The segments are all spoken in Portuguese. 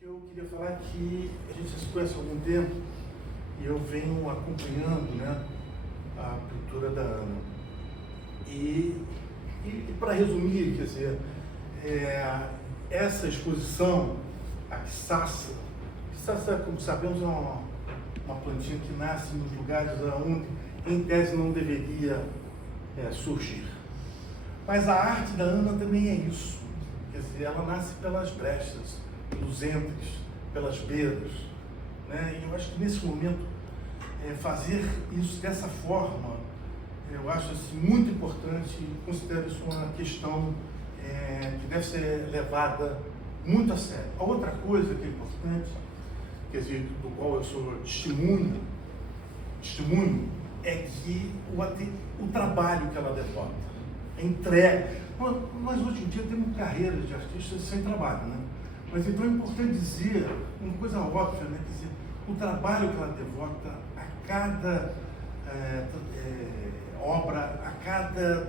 que eu queria falar que a gente se conhece há algum tempo e eu venho acompanhando, né, a pintura da Ana. E para resumir, quer dizer, essa exposição, a Quissaça, como sabemos, é uma plantinha que nasce nos lugares onde, em tese, não deveria surgir. Mas a arte da Ana também é isso. Quer dizer, ela nasce pelas brechas, pelos entres, pelas beiras, né? E eu acho que nesse momento, fazer isso dessa forma, eu acho assim, muito importante e considero isso uma questão que deve ser levada muito a sério. A outra coisa que é importante, quer dizer, do qual eu sou testemunho, é que o trabalho que ela devota, a entrega. Nós hoje em dia temos carreiras de artistas sem trabalho, né? Mas então é importante dizer uma coisa óbvia, né? Quer dizer, o trabalho que ela devota a cada obra, a cada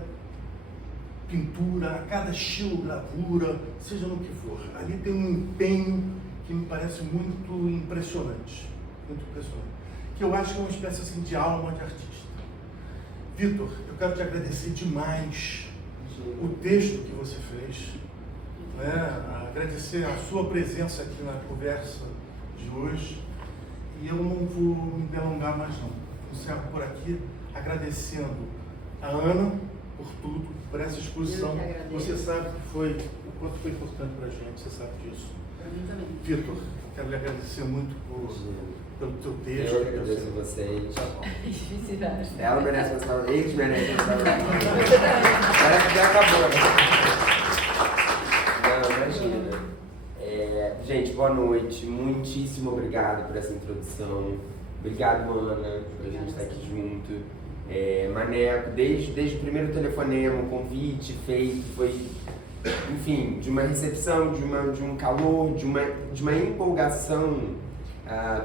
pintura, a cada xilogravura, seja no que for. Ali tem um empenho que me parece muito impressionante, que eu acho que é uma espécie assim, de alma de artista. Vitor, eu quero te agradecer demais o texto que você fez, né? Agradecer a sua presença aqui na conversa de hoje, e eu não vou me delongar mais não. Encerro por aqui agradecendo a Ana por tudo, por essa exposição. Você sabe que o quanto foi importante para a gente, você sabe disso. Para mim também. Vitor, quero lhe agradecer muito pelo teu texto. Eu agradeço a vocês. Felicidade. Ela merece uma salva, eles merecem uma salva. Parece que já acabou, né? Não, imagina. Gente, boa noite. Muitíssimo obrigado por essa introdução. Obrigado, Ana, por a gente estar aqui junto. Maneco, desde o primeiro telefonema, o convite feito, foi, enfim, de uma recepção, de um calor, de uma empolgação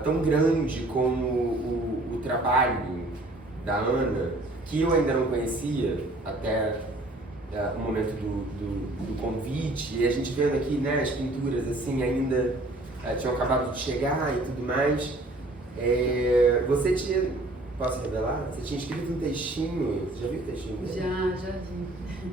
tão grande como o trabalho da Ana, que eu ainda não conhecia até o momento do convite, e a gente vendo aqui, né, as pinturas assim ainda tinham acabado de chegar e tudo mais. Você tinha, posso revelar? Você tinha escrito um textinho, você já viu o textinho dele? Já vi.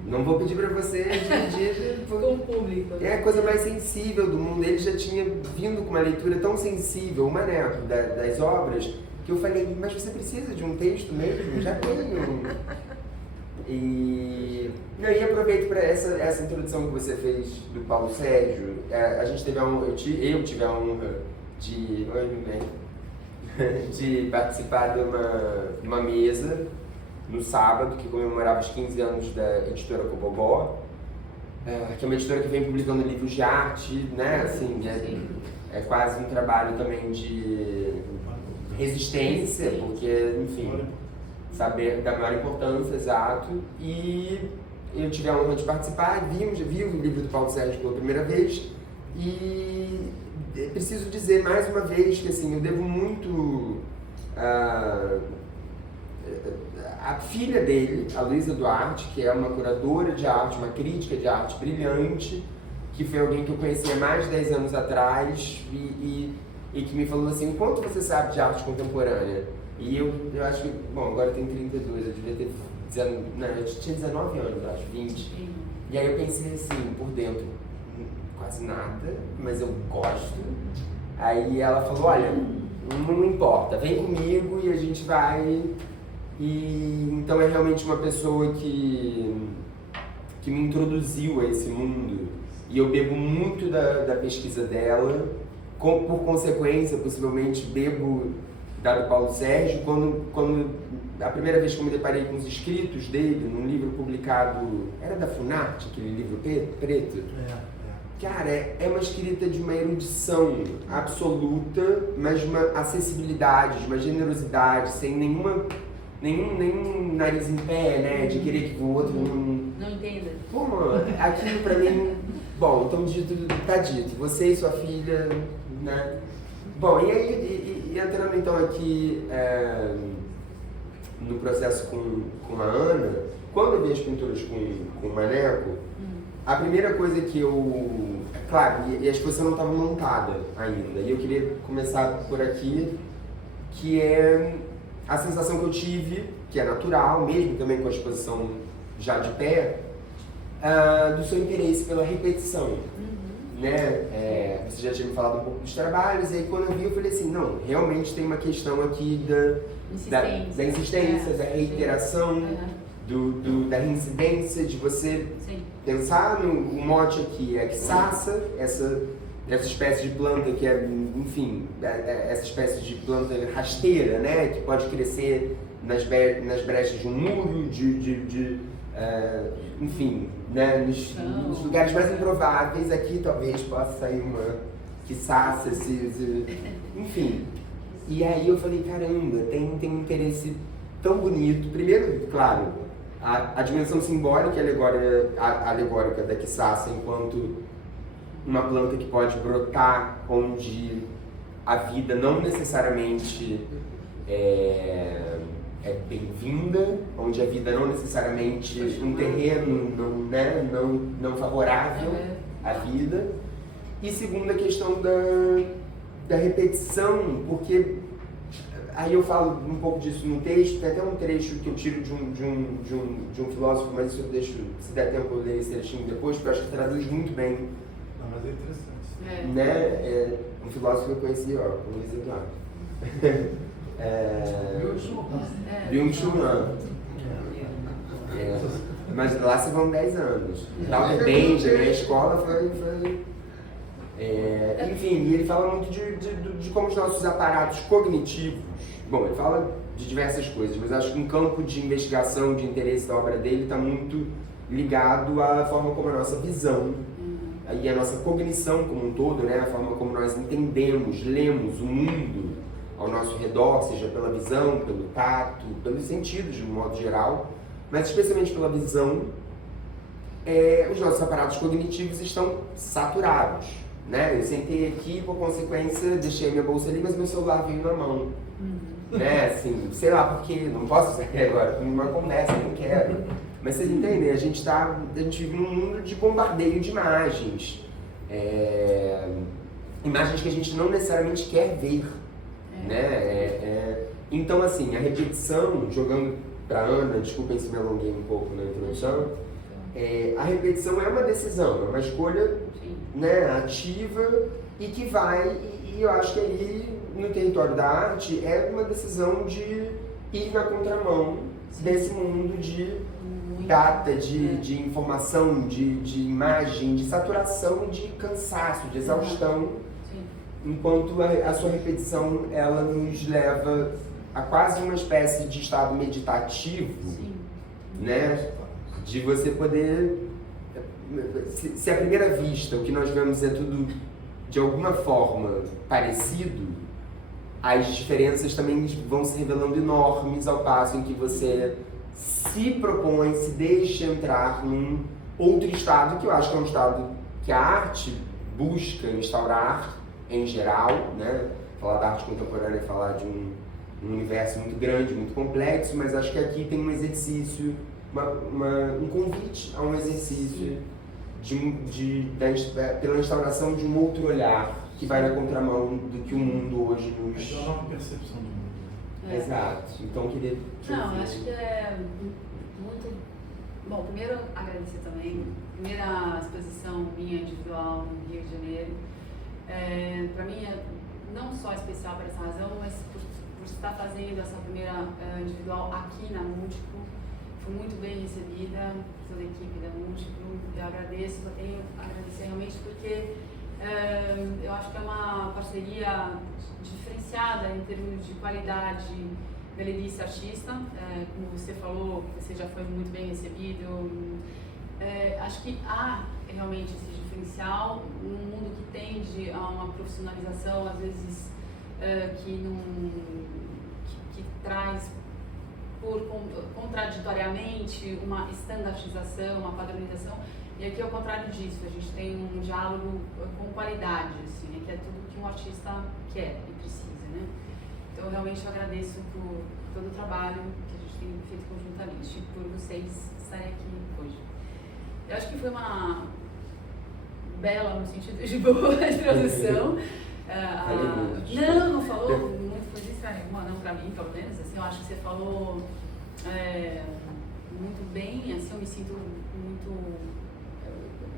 Não vou pedir pra você dividir. Com o público. É a coisa mais sensível do mundo. Ele já tinha vindo com uma leitura tão sensível, o Maneco, das obras, que eu falei, mas você precisa de um texto mesmo? Já tenho. E aproveito para essa introdução que você fez do Paulo Sérgio. A gente teve eu tive a honra de participar de uma mesa no sábado, que comemorava os 15 anos da editora Cobogó, que é uma editora que vem publicando livros de arte, né? Assim, é quase um trabalho também de resistência, porque, enfim, saber da maior importância, exato. E eu tive a honra de participar, vi o livro do Paulo Sérgio pela primeira vez, e preciso dizer mais uma vez que assim, eu devo muito a filha dele, a Luísa Duarte, que é uma curadora de arte, uma crítica de arte brilhante, que foi alguém que eu conheci há mais de 10 anos atrás e que me falou assim, quanto você sabe de arte contemporânea? E eu acho que, bom, agora eu tenho 32, eu devia ter, eu tinha 19 anos, eu acho, 20. E aí eu pensei assim, por dentro, quase nada, mas eu gosto. Aí ela falou, olha, não importa, vem comigo e a gente vai. E então é realmente uma pessoa que me introduziu a esse mundo, e eu bebo muito da pesquisa dela, por consequência, possivelmente bebo da do Paulo Sérgio. Quando a primeira vez que eu me deparei com os escritos dele, num livro publicado, era da Funarte, aquele livro preto? Cara, é uma escrita de uma erudição absoluta, mas de uma acessibilidade, de uma generosidade, sem nenhum nariz em pé, né? De querer que o outro não entenda. Pô, mano, aquilo pra mim... Bom, então tá dito. Você e sua filha, né? Bom, e aí, entrando então aqui no processo com a Ana, quando eu vi as pinturas com o Maneco, a primeira coisa que eu... Claro, e a exposição não estava montada ainda, e eu queria começar por aqui, que é a sensação que eu tive, que é natural, mesmo também com a exposição já de pé, do seu interesse pela repetição. Né? Você já tinha me falado um pouco dos trabalhos, e aí quando eu vi eu falei assim, não, realmente tem uma questão aqui da insistência, da reiteração, da reincidência, de você pensar no mote aqui, é Ixaça, essa espécie de planta que é, enfim, essa espécie de planta rasteira, né, que pode crescer nas brechas de um muro, enfim, né, nos lugares mais improváveis. Aqui talvez possa sair uma Ixaça, enfim. E aí eu falei, caramba, tem um interesse tão bonito. Primeiro, claro, a dimensão simbólica e alegórica da Ixaça enquanto uma planta que pode brotar onde a vida não necessariamente é bem-vinda, onde a vida não necessariamente um terreno não favorável à vida. E segunda questão da repetição, porque aí eu falo um pouco disso no texto, tem até um trecho que eu tiro de um filósofo, mas isso eu deixo, se der tempo eu ler esse trechinho depois, porque eu acho que traduz muito bem. Não, mas é interessante. Né? Um filósofo que eu conheci, ó, o Luiz Eduardo. Byung-Chul Han. Mas lá se vão 10 anos. Talvez Benjamin, a escola foi... enfim, ele fala muito de como os nossos aparatos cognitivos... Bom, ele fala de diversas coisas, mas acho que um campo de investigação, de interesse da obra dele está muito ligado à forma como a nossa visão e a nossa cognição como um todo, né? A forma como nós entendemos, lemos o mundo ao nosso redor, seja pela visão, pelo tato, pelos sentidos de um modo geral, mas especialmente pela visão, os nossos aparatos cognitivos estão saturados, né? Eu sentei aqui, por consequência, deixei minha bolsa ali, mas meu celular veio na mão, né? Assim, sei lá por quê, não posso sair agora, numa conversa, nem quero. Mas vocês entendem, a gente vive num mundo de bombardeio de imagens, imagens que a gente não necessariamente quer ver. Né? Então, assim, a repetição, jogando para Ana, desculpem se me alonguei um pouco na introdução, a repetição é uma decisão, é uma escolha, né, ativa e que vai, e eu acho que aí no território da arte é uma decisão de ir na contramão desse mundo de data, de informação, de imagem, de saturação, de cansaço, de exaustão. Enquanto a sua repetição, ela nos leva a quase uma espécie de estado meditativo, né? De você poder... Se à primeira vista o que nós vemos é tudo de alguma forma parecido, as diferenças também vão se revelando enormes ao passo em que você se propõe, se deixa entrar num outro estado, que eu acho que é um estado que a arte busca instaurar, em geral, né? Falar da arte contemporânea é falar de um universo muito grande, muito complexo, mas acho que aqui tem um exercício, um convite a um exercício pela instauração de um outro olhar que vai na contramão do que o mundo hoje nos... É uma nova percepção do mundo. Exato. Então, eu queria... Não, acho que é muito... Bom, primeiro agradecer também. Primeira exposição minha individual no Rio de Janeiro. Para mim é não só especial por essa razão, mas por estar fazendo essa primeira individual aqui na Múltiplo. Fui muito bem recebida por toda a equipe da Múltiplo. Eu agradeço, só tenho a agradecer realmente porque eu acho que é uma parceria diferenciada em termos de qualidade, velhice artista. Como você falou, você já foi muito bem recebido. Acho que há realmente esse diferencial num mundo que tende a uma profissionalização, às vezes que traz contraditoriamente uma estandartização, uma padronização, e aqui é o contrário disso, a gente tem um diálogo com qualidade, assim, que é tudo que um artista quer e precisa, né? Então, realmente eu agradeço por todo o trabalho que a gente tem feito conjuntamente e por vocês estarem aqui hoje. Eu acho que foi uma bela, no sentido de boa introdução. Não falou muito coisa nenhuma, não pra mim, pelo menos. Assim, eu acho que você falou muito bem, assim, eu me sinto muito...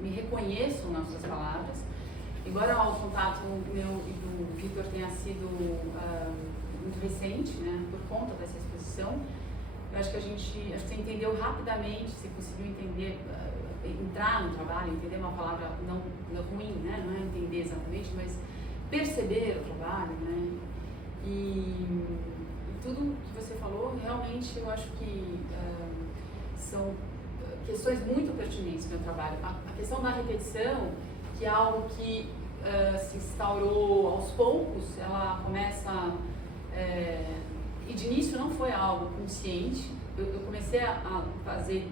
me reconheço nas suas palavras. Embora o contato meu e do Victor tenha sido muito recente, né, por conta dessa exposição, eu acho que acho que você entendeu rapidamente, você conseguiu entender, entrar no trabalho, entender uma palavra não ruim, né, não é entender exatamente, mas perceber o trabalho, né, e tudo que você falou, realmente eu acho que são questões muito pertinentes no meu trabalho. A questão da repetição, que é algo que se instaurou aos poucos, ela começa, e de início não foi algo consciente. Eu comecei a fazer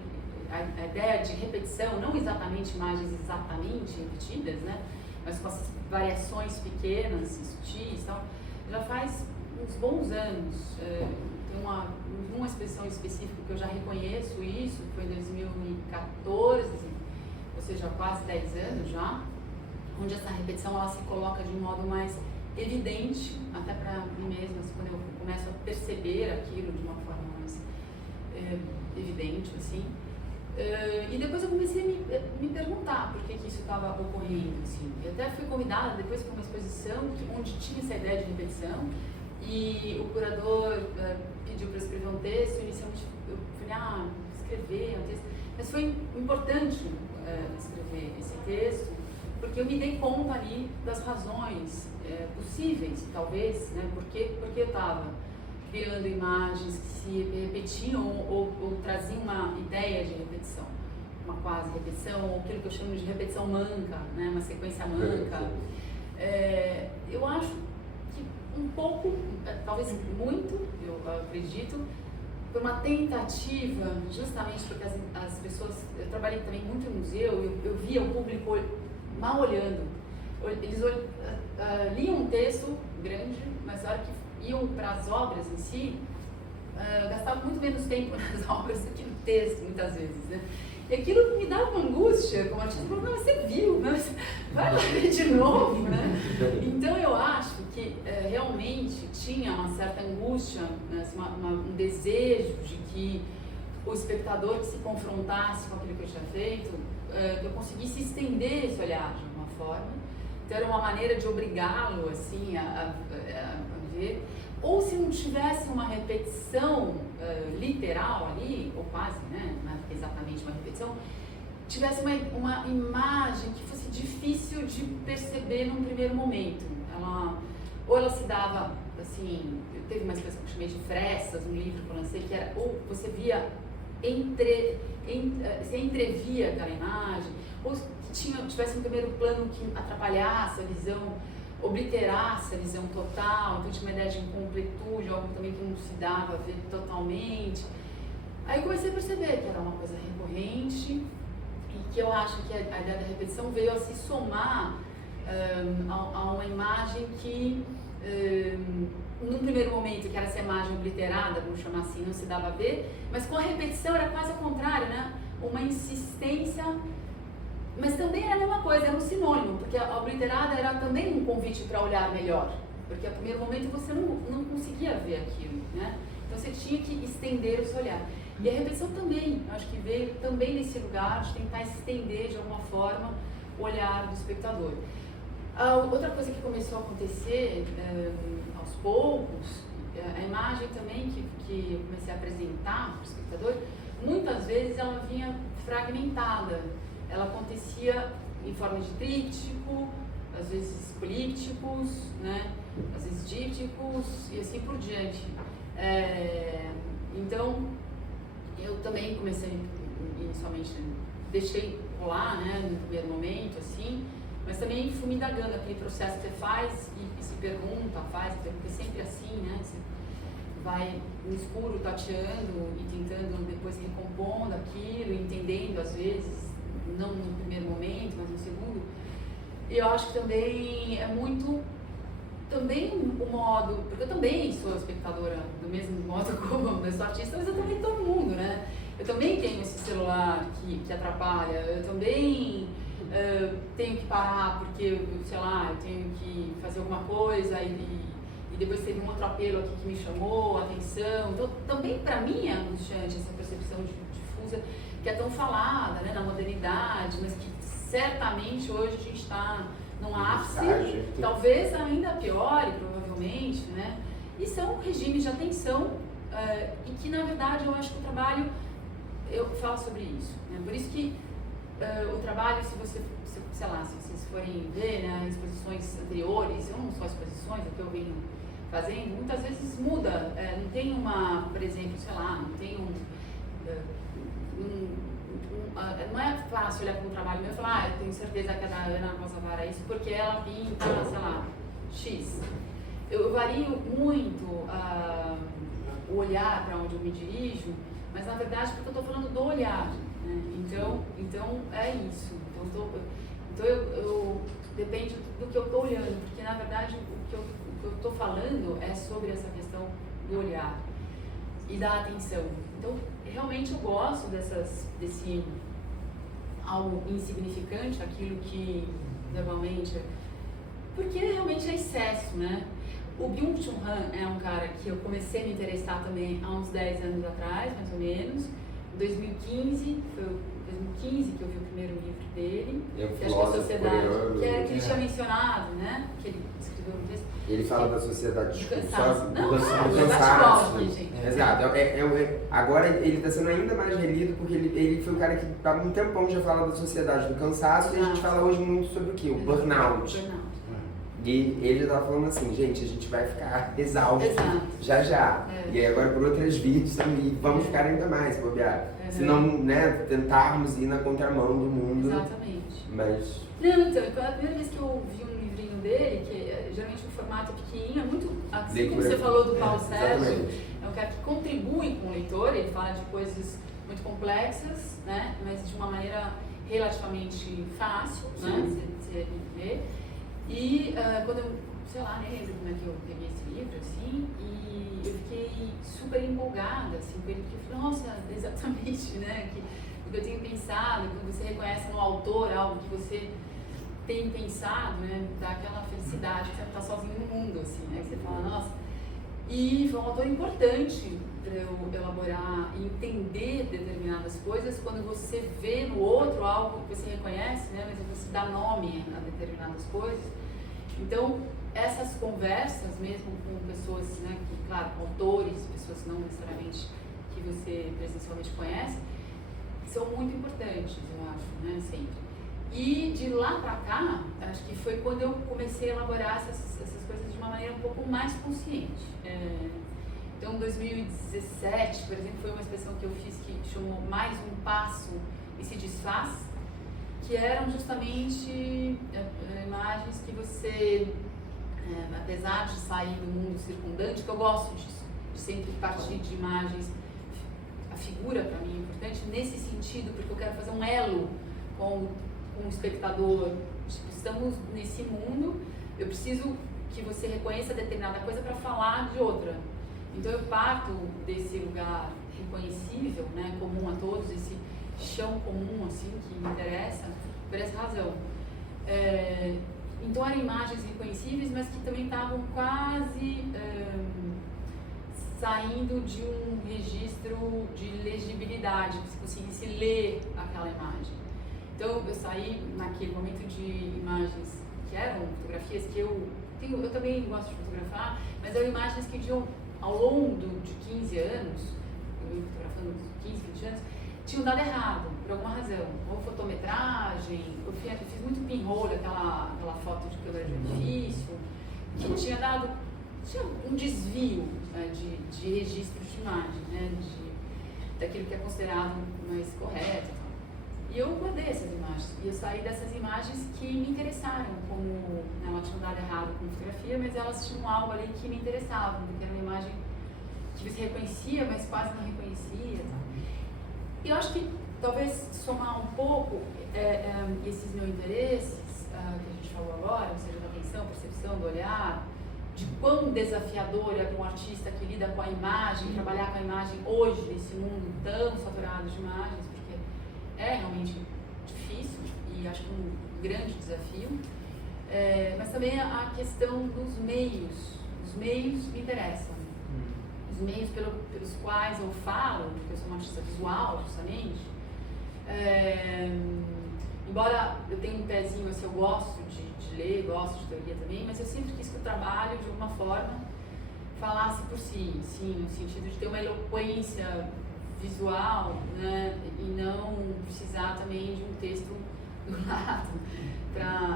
a ideia de repetição, não exatamente imagens exatamente repetidas, né, mas com essas variações pequenas e sutis e tal, já faz uns bons anos. Tem uma expressão específica que eu já reconheço isso, foi em 2014, ou seja, quase 10 anos já, onde essa repetição ela se coloca de um modo mais evidente, até para mim mesma, assim, quando eu começo a perceber aquilo de uma forma mais evidente, assim. E depois eu comecei a me perguntar por que isso estava ocorrendo, assim. Eu até fui convidada depois para uma exposição onde tinha essa ideia de repetição, e o curador pediu para escrever um texto. Inicialmente eu falei, escrever um texto, mas foi importante escrever esse texto, porque eu me dei conta ali das razões possíveis, talvez, né, porque eu estava criando imagens que se repetiam ou traziam uma ideia de repetição, uma quase repetição, ou aquilo que eu chamo de repetição manca, né, uma sequência manca. Eu acho que um pouco, talvez muito, eu acredito, por uma tentativa, justamente porque as pessoas, eu trabalhei também muito em museu, eu via o público mal olhando. Eles liam um texto grande, mas na hora que iam para as obras em si, gastavam muito menos tempo nas obras do que no texto, muitas vezes, né? E aquilo me dava uma angústia, como artista, não, você viu, né? Vai lá ver de novo, né? Então eu acho que realmente tinha uma certa angústia, né? Um desejo de que o espectador que se confrontasse com aquilo que eu tinha feito, que eu conseguisse estender esse olhar de alguma forma. Então era uma maneira de obrigá-lo assim, a ver. Ou se não tivesse uma repetição literal ali, ou quase, né, não é exatamente uma repetição, tivesse uma imagem que fosse difícil de perceber num primeiro momento. Ou ela se dava, assim, teve uma expressão que eu chamei de frestas, um livro que eu lancei, que era, ou você via, você entrevia aquela imagem, ou que tivesse um primeiro plano que atrapalhasse a visão, obliterasse a visão total, então tinha uma ideia de incompletude, algo também que não se dava a ver totalmente. Aí eu comecei a perceber que era uma coisa recorrente e que eu acho que a ideia da repetição veio a se somar a uma imagem que, num primeiro momento, que era essa imagem obliterada, vamos chamar assim, não se dava a ver, mas com a repetição era quase ao contrário, né? Uma insistência. Mas também era a mesma coisa, era um sinônimo, porque a obliterada era também um convite para olhar melhor, porque a primeiro momento você não conseguia ver aquilo, né? Então você tinha que estender o seu olhar. E a repetição também, acho que veio também nesse lugar de tentar estender de alguma forma o olhar do espectador. Outra coisa que começou a acontecer aos poucos, a imagem também que eu comecei a apresentar para o espectador, muitas vezes ela vinha fragmentada. Ela acontecia em forma de tríptico, às vezes polípticos, né? Às vezes dípticos e assim por diante. Então, eu também comecei, inicialmente, deixei rolar, né, no primeiro momento, assim, mas também fui me indagando aquele processo que você faz e se pergunta, porque é sempre assim, né? Você vai no escuro tateando e tentando depois recompondo aquilo, entendendo às vezes, não no primeiro momento, mas no segundo. E eu acho que também é muito, também o modo, porque eu também sou espectadora do mesmo modo como eu sou artista, mas eu também todo mundo, né? eu também tenho esse celular que atrapalha, eu também tenho que parar porque, sei lá, eu tenho que fazer alguma coisa e depois teve um outro apelo aqui que me chamou a atenção. Então, também para mim é angustiante essa percepção difusa que é tão falada, né, na modernidade, mas que certamente hoje a gente está num ápice, talvez ainda pior, provavelmente, né? E são regimes de atenção e que, na verdade, eu acho que o trabalho, eu falo sobre isso, né? Por isso que o trabalho, se vocês forem ver, né, exposições anteriores, ou não só exposições, o que eu venho fazendo, muitas vezes muda, não tem uma, por exemplo, sei lá, não tem não é fácil olhar para um trabalho meu e falar, eu tenho certeza que a da Ana Rosa Vara é isso, porque ela pinta, sei lá, X. Eu vario muito o olhar para onde eu me dirijo, mas na verdade porque eu estou falando do olhar, né? Então é isso. Então eu depende do que eu estou olhando, porque na verdade o que eu estou falando é sobre essa questão do olhar e da atenção. Então realmente eu gosto desse algo insignificante, aquilo que normalmente, porque realmente é excesso, né? O Byung-Chul Han é um cara que eu comecei a me interessar também há uns 10 anos atrás, mais ou menos. Em 2015, foi 2015 que eu vi o primeiro livro dele, que acho que é a Sociedade, que ele tinha mencionado, né? Que ele escreveu um texto. Ele fala da sociedade de cansaço. Do cansaço. Exato. Agora ele está sendo ainda mais relido porque ele foi um cara que há um tempão já fala da sociedade do cansaço e a gente fala hoje muito sobre o quê? O burnout. E ele já estava falando assim, gente, a gente vai ficar exausto já. E aí agora por outras vias também, vamos ficar ainda mais, bobear. Se não, né, tentarmos ir na contramão do mundo. Exatamente. Mas... Não, então, a primeira vez que eu vi um livrinho dele, que geralmente o formato é pequenininho, é muito, assim como você falou do Paulo Sérgio, é um cara que contribui com o leitor, ele fala de coisas muito complexas, né, mas de uma maneira relativamente fácil, né, você lê. E quando eu, sei lá, nem lembro como é que eu peguei esse livro, assim, e eu fiquei super empolgada, assim, com ele, porque eu falei, nossa, exatamente, né, o que eu tenho pensado, quando você reconhece no autor algo que você tem pensado, né, dá aquela felicidade, que você não está sozinho no mundo, assim, né, que você fala, nossa. E foi um autor importante para eu elaborar e entender determinadas coisas quando você vê no outro algo que você reconhece, né, mas você dá nome a determinadas coisas. Então, essas conversas mesmo com pessoas, né, que, claro, autores, pessoas não necessariamente que você presencialmente conhece, são muito importantes, eu acho, né, sempre. E de lá pra cá, acho que foi quando eu comecei a elaborar essas coisas de uma maneira um pouco mais consciente. Então, 2017, por exemplo, foi uma expressão que eu fiz que chamou Mais um Passo e se Desfaz, que eram justamente imagens que você, apesar de sair do mundo circundante, que eu gosto disso, de sempre partir de imagens, a figura para mim é importante nesse sentido, porque eu quero fazer um elo com o espectador. Tipo, estamos nesse mundo, eu preciso que você reconheça determinada coisa para falar de outra. Então eu parto desse lugar reconhecível, né, comum a todos, esse chão comum, assim, que me interessa, por essa razão. Então eram imagens reconhecíveis, mas que também estavam quase saindo de um registro de legibilidade, que você conseguisse ler aquela imagem. Então eu saí naquele momento de imagens que eram fotografias que eu também gosto de fotografar, mas eram imagens que ao longo de 15 anos, eu ia fotografando 15, 20 anos, tinham dado errado, por alguma razão. Ou fotometragem, eu fiz muito pinhole, aquela foto de câmera de edifício, que tinha um desvio, né, de registros de imagem, né, daquilo que é considerado mais correto. E eu guardei essas imagens, e eu saí dessas imagens que me interessaram, como elas tinham dado errado com fotografia, mas elas tinham algo ali que me interessava, porque era uma imagem que você reconhecia, mas quase não reconhecia. E eu acho que talvez somar um pouco esses meus interesses, que a gente falou agora, ou seja, da atenção, percepção, do olhar, de quão desafiador é para um artista que lida com a imagem, trabalhar com a imagem hoje, nesse mundo tão saturado de imagens, porque é realmente difícil e acho que um grande desafio. Mas também a questão dos meios. Os meios me interessam. Os meios pelos quais eu falo, porque eu sou uma artista visual, justamente. Embora eu tenha um pezinho, assim, eu gosto de ler, gosto de teoria também, mas eu sempre quis que o trabalho, de alguma forma, falasse por si, sim, no sentido de ter uma eloquência visual, né, e não precisar também de um texto do lado,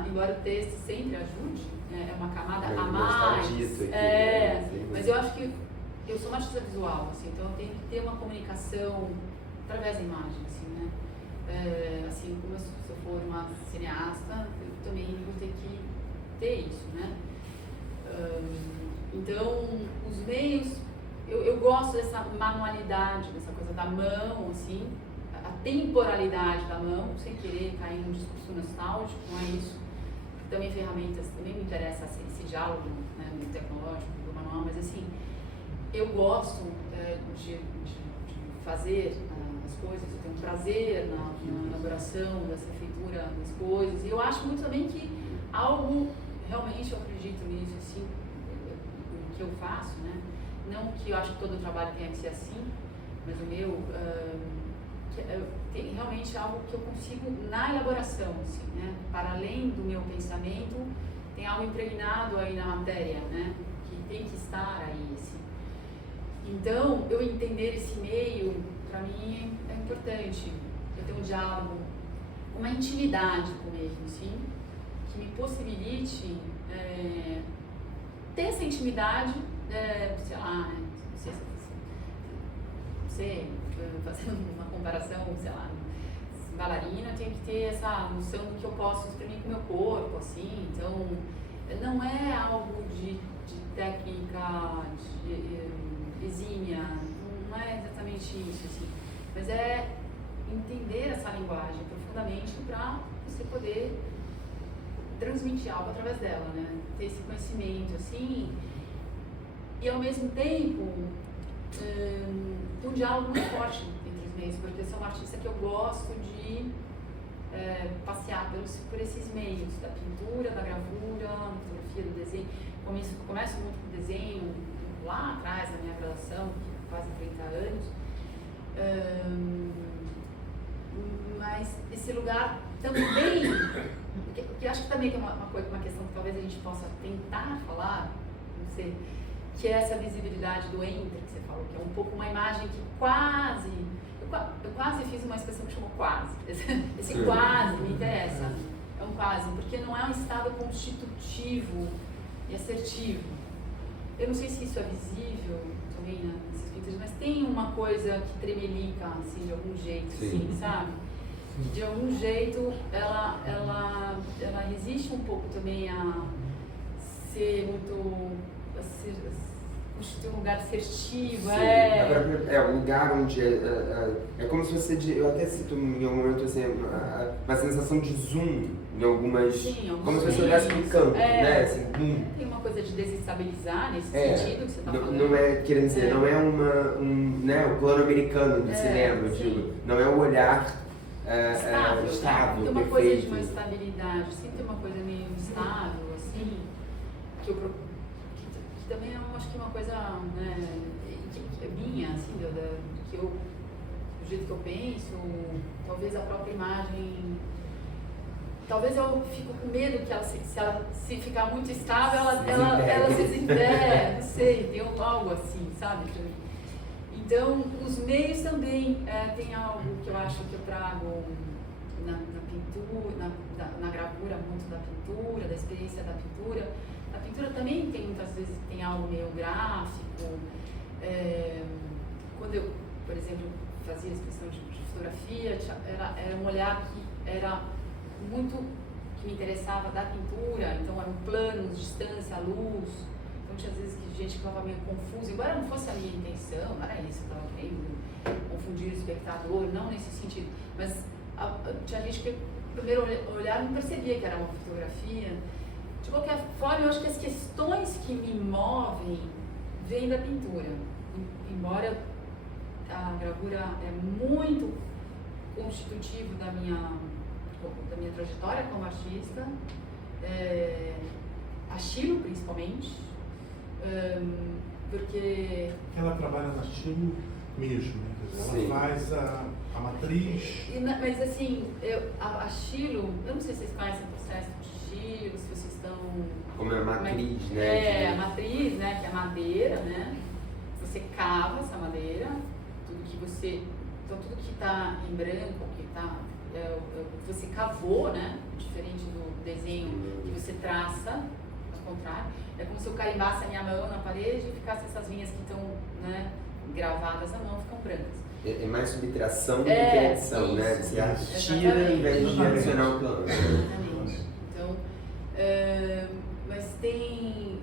embora o texto sempre ajude, né, é uma camada a mais, mas eu acho que eu sou uma artista visual, assim, então eu tenho que ter uma comunicação através da imagem, assim, né, assim como se eu for uma cineasta, eu também vou ter que ter isso, né. Então, os meios, eu gosto dessa manualidade, dessa coisa da mão, assim, a temporalidade da mão, sem querer cair num discurso nostálgico, não é isso. Também ferramentas, também me interessa assim, esse diálogo, né, do tecnológico, do manual, mas assim, eu gosto de fazer as coisas, eu tenho prazer na elaboração, dessa feitura das coisas, e eu acho muito também que algo, realmente eu acredito nisso, assim, o que eu faço, né, não que eu acho que todo trabalho tenha que ser assim, mas o meu, tem realmente algo que eu consigo na elaboração, assim, né, para além do meu pensamento, tem algo impregnado aí na matéria, né, que tem que estar aí, assim. Então, eu entender esse meio, para mim, é importante. Eu tenho um diálogo, uma intimidade com ele, assim, que me possibilite ter essa intimidade, sei lá, né, não sei, fazendo uma comparação, sei lá, bailarina, eu tenho que ter essa noção do que eu posso exprimir com o meu corpo, assim, então, não é algo de técnica, de exímia, não é exatamente isso, assim, mas é entender essa linguagem profundamente para você poder transmitir algo através dela, né, ter esse conhecimento, assim, e ao mesmo tempo, tem um diálogo muito forte entre os meios, porque eu sou uma artista que eu gosto de passear por esses meios, da pintura, da gravura, da fotografia, do desenho. Começo muito com desenho, lá atrás, na minha graduação, quase 30 anos. Mas esse lugar também, que acho que também é uma questão que talvez a gente possa tentar falar, não sei, que é essa visibilidade do entre, que você falou, que é um pouco uma imagem que quase, eu quase fiz uma expressão que chamou quase, esse quase me interessa, é um quase, porque não é um estado constitutivo e assertivo. Eu não sei se isso é visível também nesses pinturas, mas tem uma coisa que tremelica, assim, de algum jeito, assim, sabe? Que de algum jeito ela resiste um pouco também a ser muito... constituir um lugar assertivo, um lugar onde é como se você, eu até cito em algum momento assim, uma sensação de zoom em algumas, como se você olhasse para o campo, né, assim, tem uma coisa de desestabilizar nesse sentido que você está falando. Não é, querendo dizer, não é né, o plano americano do cinema, eu digo, não é o olhar estável, tem uma perfeito. coisa de uma estabilidade, sempre tem uma coisa meio instável, assim, que também eu acho que é uma coisa, né, que é minha, assim, do jeito que eu penso, talvez a própria imagem, talvez eu fico com medo que ela, se ficar muito estável, ela se desintegra, não sei, tem algo assim, sabe, pra mim. Então, os meios também tem algo que eu acho que eu trago na pintura, na gravura, muito da pintura, da experiência da pintura. A pintura também tem, muitas vezes, tem algo meio gráfico. Quando eu, por exemplo, fazia expressão de fotografia, era um olhar que era muito, que me interessava da pintura, então eram planos, distância, luz. Então tinha às vezes gente que estava meio confusa, embora não fosse a minha intenção, não era isso, eu estava querendo confundir o espectador, não nesse sentido, mas tinha gente que, no primeiro olhar, não percebia que era uma fotografia, De qualquer forma, eu acho que as questões que me movem vêm da pintura. Embora a gravura é muito constitutivo da minha trajetória como artista, a Chilo principalmente, porque... Ela trabalha na Chilo mesmo, né? Ela faz a matriz. Mas assim, a Chilo, eu não sei se vocês conhecem o processo de Chilo, se vocês estão... Como é a matriz, né? A matriz, né? Que é a madeira, né? Você cava essa madeira, então tudo que está em branco, que está... você cavou, né? Diferente do desenho que você traça, ao contrário. É como se eu carimbasse a minha mão na parede e ficasse essas linhas que estão, né, gravadas na mão, ficam brancas. É mais subtração do que adição, isso, né? Você tira em vez de adicionar o plano. Exatamente. Então, mas tem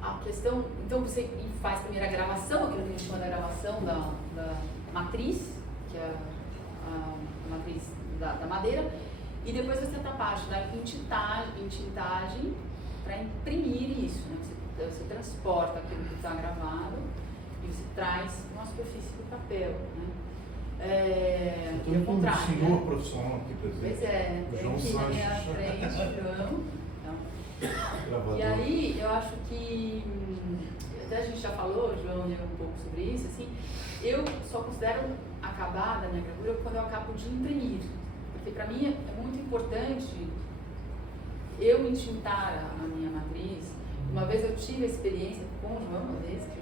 a questão... Então você faz primeiro a gravação, aquilo que a gente chama da gravação da matriz, que é a matriz da madeira, e depois você tem a parte da entintagem para imprimir isso, né? Você transporta aquilo que está gravado e você traz uma superfície do papel, né? Então, é o contrário, um senhor né? profissional aqui presente. Pois é, tem João aqui na minha Sanches. frente, João. Então, e aí, eu acho que, até a gente já falou, João, um pouco sobre isso, assim, eu só considero acabada a minha gravura quando eu acabo de imprimir. Porque para mim é muito importante eu entintar a minha matriz. Uma vez eu tive a experiência com o João, uma vez, que,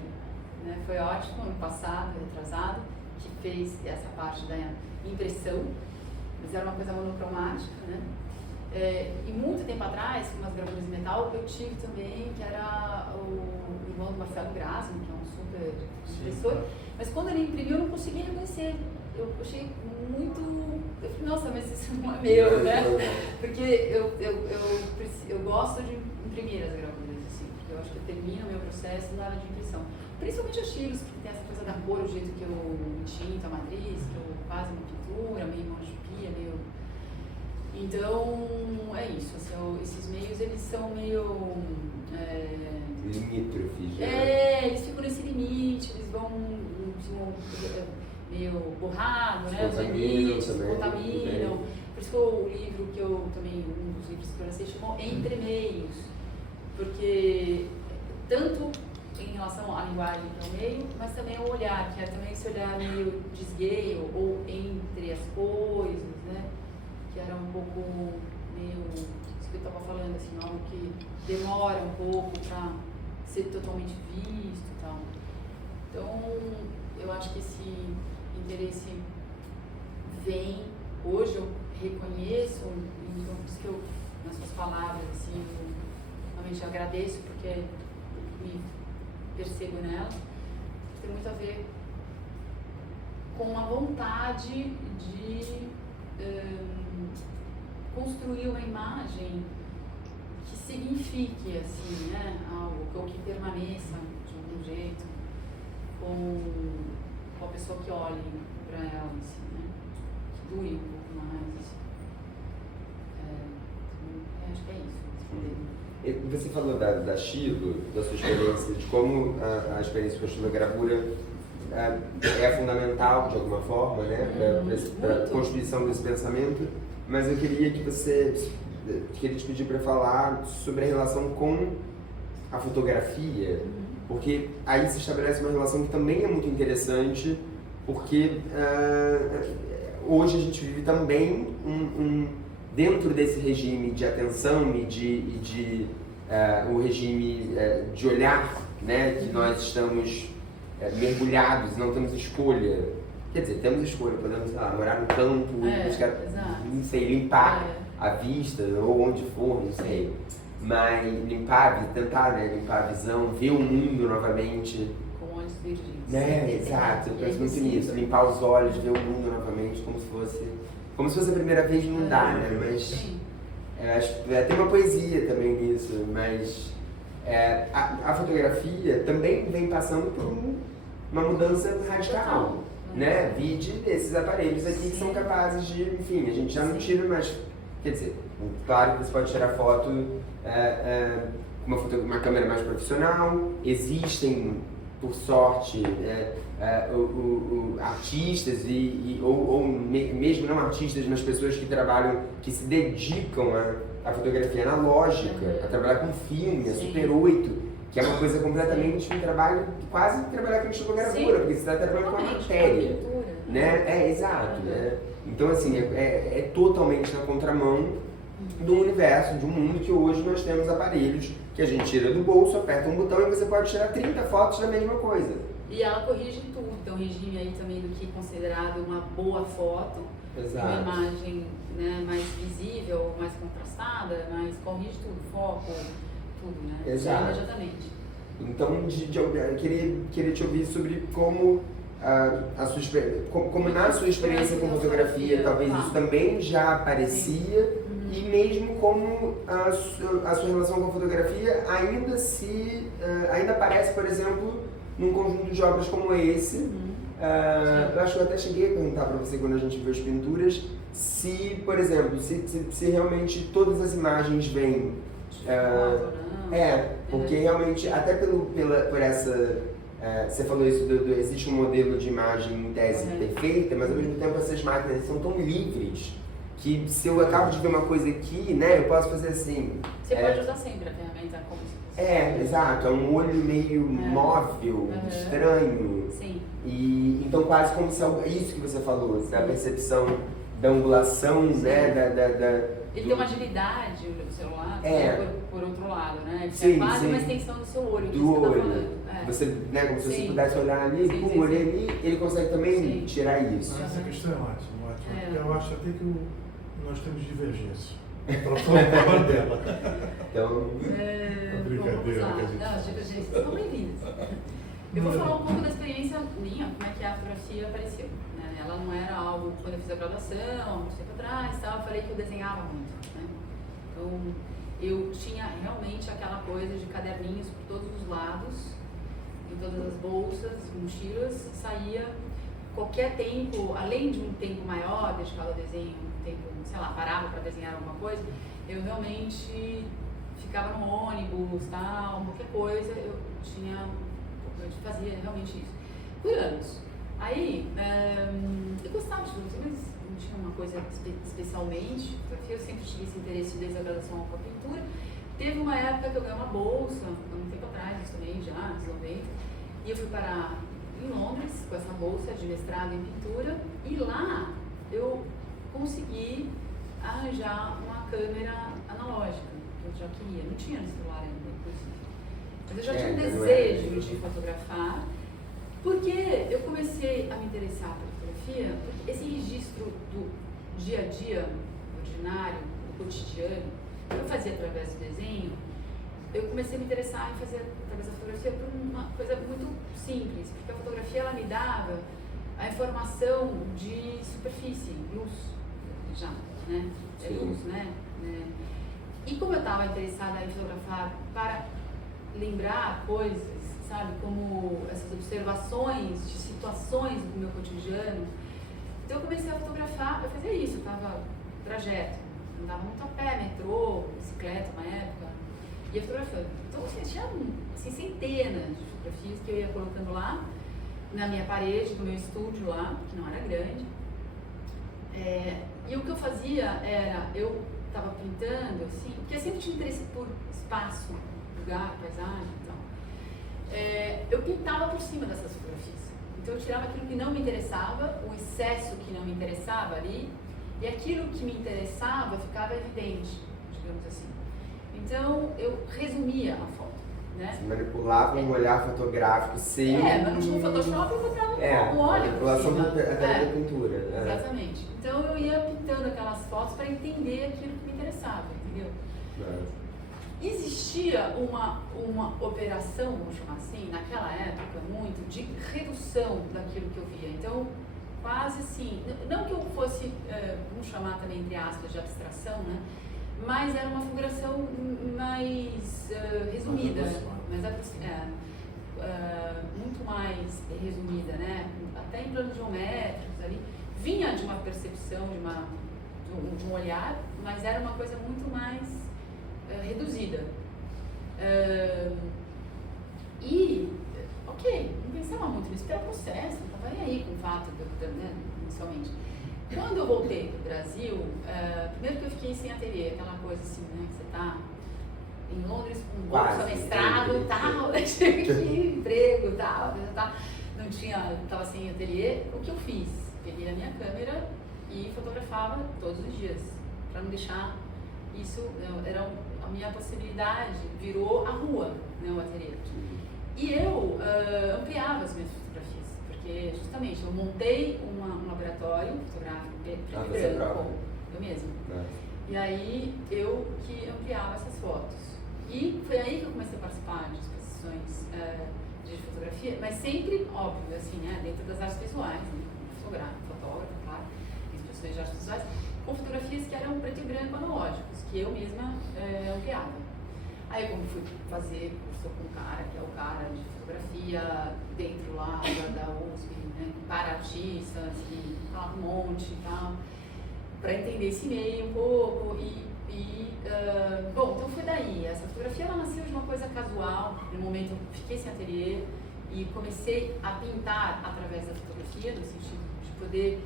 né, foi ótimo, ano passado, retrasado, que fez essa parte da impressão, mas era uma coisa monocromática, né? E muito tempo atrás, com umas gravuras de metal, eu tive também, que era o irmão do Marcelo Grasmo, que é um super impressor, mas quando ele imprimiu eu não conseguia reconhecer. Eu achei muito... Eu falei, nossa, mas isso não é meu, né? Porque eu gosto de imprimir as gravuras, assim, porque eu acho que eu termino o meu processo na hora de impressão. Principalmente as Chilos, que tem essa coisa da cor, o jeito que eu tinto a matriz, que eu faço uma pintura, meio mão de pia, meio... Então, é isso, assim, esses meios, eles são meio... limítrofes, né? Eles ficam nesse limite, eles vão meio borrado, né? Os limites, contaminam. Por isso que o livro que eu também, um dos livros que eu lancei, chamou Entre Meios, porque tanto em relação à linguagem que é o meio, mas também o olhar, que é também esse olhar meio desgueio ou entre as coisas, né? Que era um pouco meio, isso que eu estava falando, assim, algo que demora um pouco para ser totalmente visto e tal. Então, eu acho que esse interesse vem, hoje eu reconheço, então por isso que eu, nas suas palavras, assim, eu realmente agradeço, porque me percebo nela, tem muito a ver com a vontade de construir uma imagem que signifique, assim, né, algo, ou que permaneça de algum jeito com a pessoa que olhe para ela, assim, né, que dure um pouco mais, assim. Acho que é isso. Você falou da Chilo, da sua experiência, de como a experiência com a xilogravura é fundamental de alguma forma, né, para a constituição desse pensamento, mas eu queria que te pedir para falar sobre a relação com a fotografia, porque aí se estabelece uma relação que também é muito interessante, porque hoje a gente vive também dentro desse regime de atenção e o regime de olhar, né, que nós estamos mergulhados, não temos escolha. Quer dizer, temos escolha, podemos, sei lá, morar no campo, buscar, não sei, limpar a vista, ou onde for, não sei. Mas tentar, né, limpar a visão, ver o mundo novamente. Com olhos virgens. Né, exato, eu penso muito nisso. Limpar os olhos, ver o mundo novamente, como se fosse a primeira vez, não dá, né? Mas acho que tem uma poesia também nisso, mas a fotografia também vem passando por uma mudança radical, né? Vide desses aparelhos aqui que são capazes de, enfim, a gente já não tira mais, quer dizer, Claro que você pode tirar foto com uma câmera mais profissional, existem, por sorte, artistas ou mesmo não artistas, mas pessoas que trabalham, que se dedicam à fotografia analógica, a trabalhar com filme, a Super 8, que é uma coisa completamente um trabalho, quase trabalhar com estilogravura, porque você está trabalhando com a matéria, né? Exato, né? Então assim, é totalmente na contramão do universo, de um mundo que hoje nós temos aparelhos que a gente tira do bolso, aperta um botão e você pode tirar 30 fotos da mesma coisa. E ela corrige tudo, tem um regime aí também do que é considerado uma boa foto, Exato. Uma imagem, né, mais visível, mais contrastada, mas corrige tudo, foco, tudo, né? Exato. Imediatamente. Então, eu queria te ouvir sobre como como na sua experiência com fotografia, talvez isso também já aparecia, e mesmo como a sua relação com a fotografia ainda aparece, por exemplo, num conjunto de obras como esse. Eu acho que eu até cheguei a perguntar para você quando a gente viu as pinturas, se, por exemplo, se realmente todas as imagens vêm... porque realmente, até por essa... você falou isso, existe um modelo de imagem em tese perfeita, mas ao mesmo tempo essas máquinas são tão livres que se eu acabo de ver uma coisa aqui, né, eu posso fazer assim... Você pode usar sempre a ferramenta como se fosse... exato, é um olho meio móvel, estranho. Sim. E então quase como se é isso que você falou, da percepção da angulação, né, Ele tem uma agilidade, o celular, por outro lado, né? Sim, é quase uma extensão do seu olho, que do você olho. Tá falando. Você, né, como se você Sim. pudesse olhar ali, olhei ali, ele consegue também tirar isso. Essa questão é ótima. Porque eu acho até que nós temos divergência. Para falar dela. Então... brincadeira. Não, as divergências são bem-vindas. Eu vou falar um pouco da experiência minha, como é que a fotografia apareceu. Né? Ela não era algo, quando eu fiz a graduação, muito tempo atrás, eu falei que eu desenhava muito. Né? Então, eu tinha realmente aquela coisa de caderninhos por todos os lados, em todas as bolsas, mochilas, saía qualquer tempo, além de um tempo maior dedicado ao desenho, um tempo, sei lá, parava para desenhar alguma coisa, eu realmente ficava no ônibus, tal, qualquer coisa, eu fazia realmente isso. Por anos. Aí, eu gostava de fotografia, mas não tinha uma coisa especialmente fotografia, eu sempre tive esse interesse desde a graduação com a pintura. Teve uma época que eu ganhei uma bolsa, há um tempo atrás, isso também já, nos 90, e eu fui parar em Londres com essa bolsa de mestrado em pintura, e lá eu consegui arranjar uma câmera analógica, que eu já queria, não tinha no celular ainda, inclusive. Mas eu já tinha um desejo de fotografar, porque eu comecei a me interessar pela fotografia, porque esse registro do dia a dia, ordinário, do cotidiano, que eu fazia através do desenho, eu comecei a me interessar em fazer através da fotografia por uma coisa muito simples, porque a fotografia ela me dava a informação de superfície, luz, já, né? É luz, né? E como eu estava interessada em fotografar para lembrar coisas, sabe, como essas observações de situações do meu cotidiano, então eu comecei a fotografar, eu fazia isso, eu estava trajeto, andava muito a pé, metrô, bicicleta na época, ia fotografando. Então assim, tinha assim, centenas de fotografias que eu ia colocando lá, na minha parede, no meu estúdio lá, que não era grande. E o que eu fazia era, eu estava pintando, assim, porque eu sempre tinha interesse por espaço, lugar, paisagem e tal. Eu pintava por cima dessas fotografias. Então eu tirava aquilo que não me interessava, o excesso que não me interessava ali, e aquilo que me interessava ficava evidente, digamos assim. Então eu resumia a foto, né? Você manipulava um olhar fotográfico seu. Mas não tinha um Photoshop, eu botava um óleo por cima. Através da pintura. Exatamente. Então eu ia pintando aquelas fotos para entender aquilo que me interessava, entendeu? Existia uma operação, vamos chamar assim, naquela época, muito, de redução daquilo que eu via. Então, quase assim, não que eu fosse, vamos chamar também entre aspas, de abstração, né? Mas era uma figuração mais resumida, muito mais resumida, né? Até em planos geométricos ali, vinha de uma percepção, de uma de um olhar, mas era uma coisa muito mais reduzida. E, ok, não pensava muito nisso, porque era processo, não estava nem aí com o fato, né, inicialmente. Quando eu voltei para o Brasil, primeiro que eu fiquei sem ateliê, aquela coisa assim, né, que você está em Londres com bolsa, mestrado e tal, emprego e tal, não tinha, estava sem ateliê. O que eu fiz? Peguei a minha câmera e fotografava todos os dias, para não deixar isso, era a minha possibilidade, virou a rua, né, o ateliê. E eu ampliava as minhas fotografias, porque justamente eu montei um laboratório fotográfico preto e branco, eu mesma. E aí eu que ampliava essas fotos. E foi aí que eu comecei a participar de exposições de fotografia, mas sempre, óbvio, assim, né, dentro das artes visuais, né, fotógrafo, claro, exposições de artes visuais, com fotografias que eram preto e branco analógicos, que eu mesma ampliava. Aí como fui fazer curso com um cara, que é o cara de fotografia dentro lá da USP, né, para artistas, e falava um monte e tal, para entender esse meio um pouco bom, então foi daí. Essa fotografia ela nasceu de uma coisa casual. No momento eu fiquei sem ateliê e comecei a pintar através da fotografia, no sentido de poder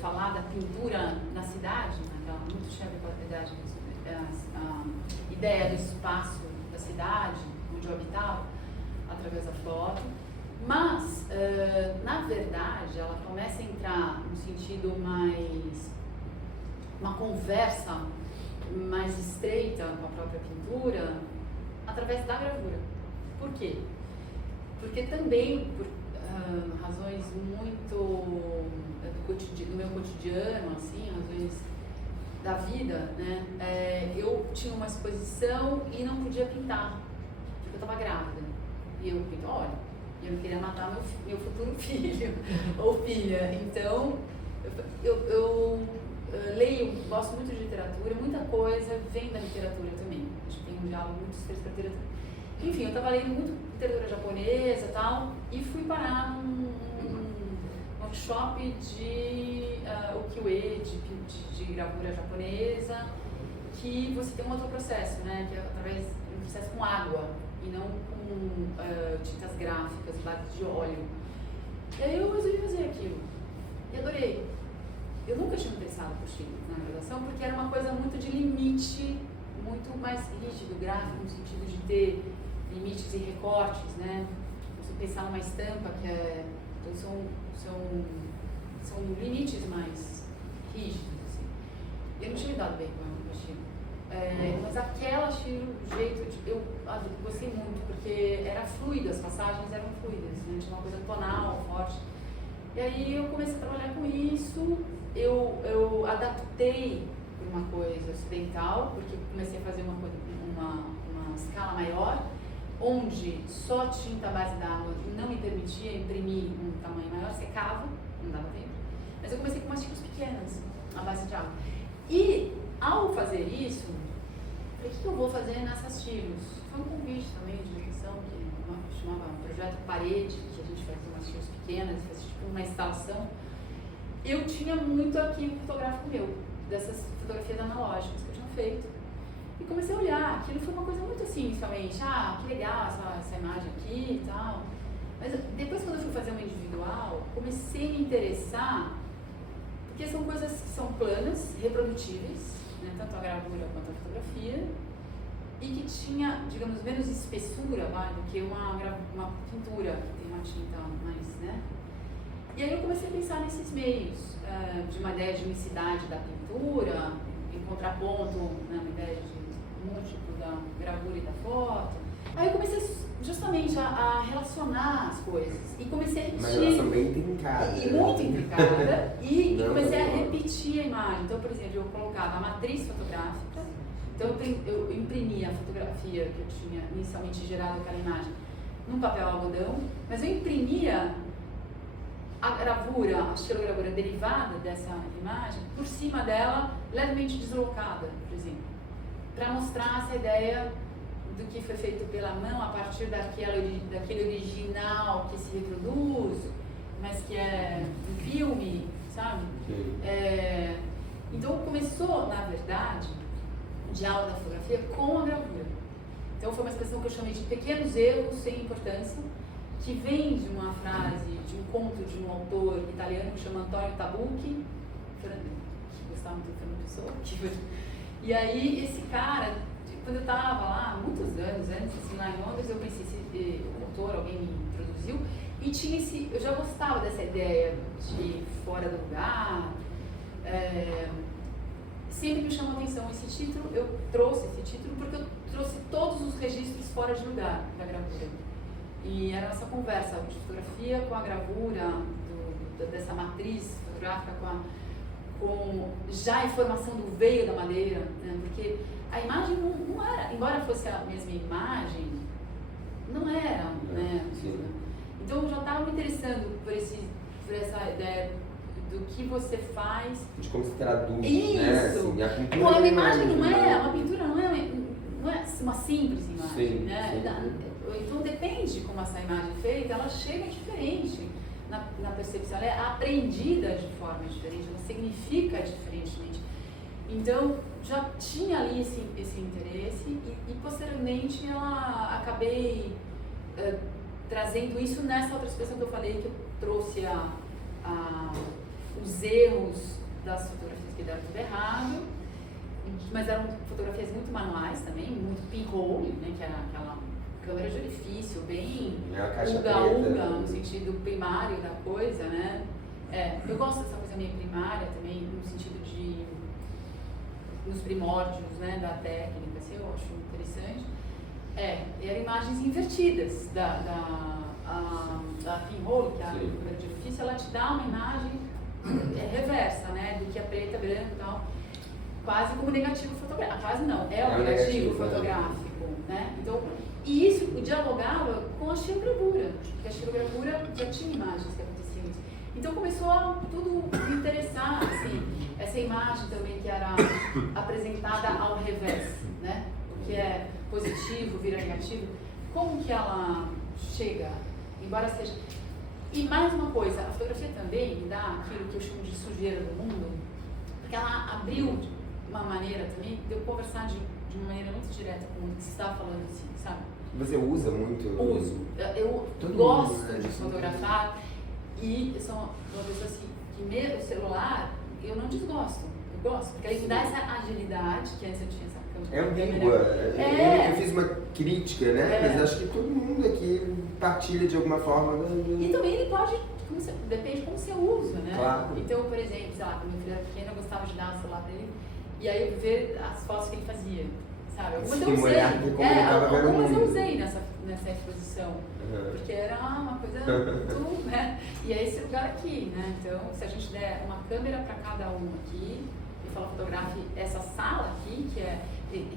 falar da pintura na cidade, né, muito cheia a ideia do espaço da cidade, onde eu habitava, através da foto. Mas, na verdade, ela começa a entrar no sentido mais... uma conversa mais estreita com a própria pintura através da gravura. Por quê? Porque também, por razões muito do meu cotidiano, assim, razões da vida, né, eu tinha uma exposição e não podia pintar, porque eu estava grávida. E eu pensei, olha, eu não queria matar meu futuro filho ou filha. Então, eu leio, gosto muito de literatura, muita coisa vem da literatura também. Acho que tem um diálogo muito estreito com a literatura. Enfim, eu estava lendo muito literatura japonesa e tal, e fui parar num workshop de ukiyo-e, de gravura japonesa, que você tem um outro processo, né, que é através de um processo com água, e não com tintas gráficas, base de óleo. E aí eu resolvi fazer aquilo, e adorei. Eu nunca tinha me interessado por estilo na graduação, porque era uma coisa muito de limite, muito mais rígido, gráfico, no sentido de ter limites e recortes, né? Você pensar numa estampa que então são limites mais rígidos, assim. Eu não tinha me dado bem com o estilo. Mas aquela achei o jeito eu gostei muito, porque era fluido, as passagens eram fluidas, né? Tinha uma coisa tonal, forte. E aí eu comecei a trabalhar com isso. Eu adaptei para uma coisa ocidental, porque comecei a fazer uma escala maior, onde só tinta à base d'água não me permitia imprimir um tamanho maior, secava, não dava tempo. Mas eu comecei com umas tiras pequenas, à base de água. E ao fazer isso, falei, o que eu vou fazer nessas tiras? Foi um convite também de direção, que chamava Projeto Parede, que a gente fazia umas tiras pequenas, fazia tipo uma instalação. Eu tinha muito arquivo fotográfico meu, dessas fotografias analógicas que eu tinha feito. E comecei a olhar, aquilo foi uma coisa muito assim, inicialmente, que legal essa imagem aqui e tal. Mas depois, quando eu fui fazer uma individual, comecei a me interessar, porque são coisas que são planas, reprodutíveis, né, tanto a gravura quanto a fotografia, e que tinha, digamos, menos espessura do que uma pintura, que tem uma tinta mais, né? E aí eu comecei a pensar nesses meios, de uma ideia de unicidade da pintura, em contraponto, né, uma ideia de múltiplo da gravura e da foto. Aí eu comecei justamente a relacionar as coisas e comecei a repetir. Uma relação bem intrincada. E muito intrincada. E comecei a repetir a imagem. Então, por exemplo, eu colocava a matriz fotográfica. Então eu imprimia a fotografia que eu tinha inicialmente gerado aquela imagem num papel algodão, mas eu imprimia a gravura, a estilogravura derivada dessa imagem, por cima dela, levemente deslocada, por exemplo, para mostrar essa ideia do que foi feito pela mão a partir daquele original que se reproduz, mas que é um filme, sabe? Então começou, na verdade, o diálogo da fotografia com a gravura. Então foi uma expressão que eu chamei de pequenos erros sem importância, que vem de uma frase, de um conto de um autor italiano que chama Antonio Tabucchi, que gostava muito do Fernando Pessoa. E aí esse cara, quando eu estava lá, muitos anos antes, assim, lá em Londres, eu pensei, o autor, alguém me introduziu, e tinha eu já gostava dessa ideia de fora do lugar, sempre me chamou a atenção esse título. Eu trouxe esse título porque eu trouxe todos os registros fora de lugar da gravura. E era essa conversa de fotografia com a gravura, dessa matriz fotográfica, com já a informação do veio da madeira, né? Porque a imagem não era, embora fosse a mesma imagem, não era, né? Então eu já estava me interessando por essa ideia do que você faz. De como se traduz, isso. Né? Assim, a pintura. Pô, a imagem não é, uma pintura não é uma simples imagem, sim, né? Sim. Então depende como essa imagem é feita, ela chega diferente na percepção, ela é aprendida de forma diferente, ela significa diferentemente. Então já tinha ali esse interesse e posteriormente acabei trazendo isso nessa outra expressão que eu falei, que eu trouxe os erros das fotografias que deram tudo errado, mas eram fotografias muito manuais também, muito pinhole, né, que era aquela câmera de orifício, bem uga-uga, no sentido primário da coisa, né? Eu gosto dessa coisa meio primária também, no sentido de nos primórdios, né, da técnica, assim, eu acho interessante. Eram imagens invertidas da pinhole, que é a câmera de orifício, ela te dá uma imagem reversa, né, do que é preta, branca e tal, quase como negativo fotográfico. Quase não, é o negativo fotográfico, né? Então, e isso dialogava com a xilogravura, porque a xilogravura já tinha imagens que aconteciam isso. Então começou a tudo me interessar, assim, essa imagem também que era apresentada ao revés, né? O que é positivo vira negativo, como que ela chega, embora seja... E mais uma coisa, a fotografia também me dá aquilo que eu chamo de sujeira do mundo, porque ela abriu uma maneira também de eu conversar de uma maneira muito direta com o que você estava falando, assim, sabe? Você usa muito? Uso. Eu gosto de fotografar e eu sou uma pessoa assim, que mesmo o celular, eu não desgosto. Eu gosto, porque ele me dá essa agilidade, que antes eu tinha essa câmera. É um bingo. Eu fiz uma crítica, né? Mas acho que todo mundo aqui partilha de alguma forma. E também ele pode, depende de como você usa, né? Claro. Então, por exemplo, sei lá, quando meu filho era pequeno, eu gostava de dar o celular pra ele e aí eu ver as fotos que ele fazia, sabe? Algumas eu usei. Algumas eu usei nessa exposição. Porque era uma coisa muito, né? E é esse lugar aqui, né? Então, se a gente der uma câmera para cada um aqui e falar fotografe essa sala aqui, que é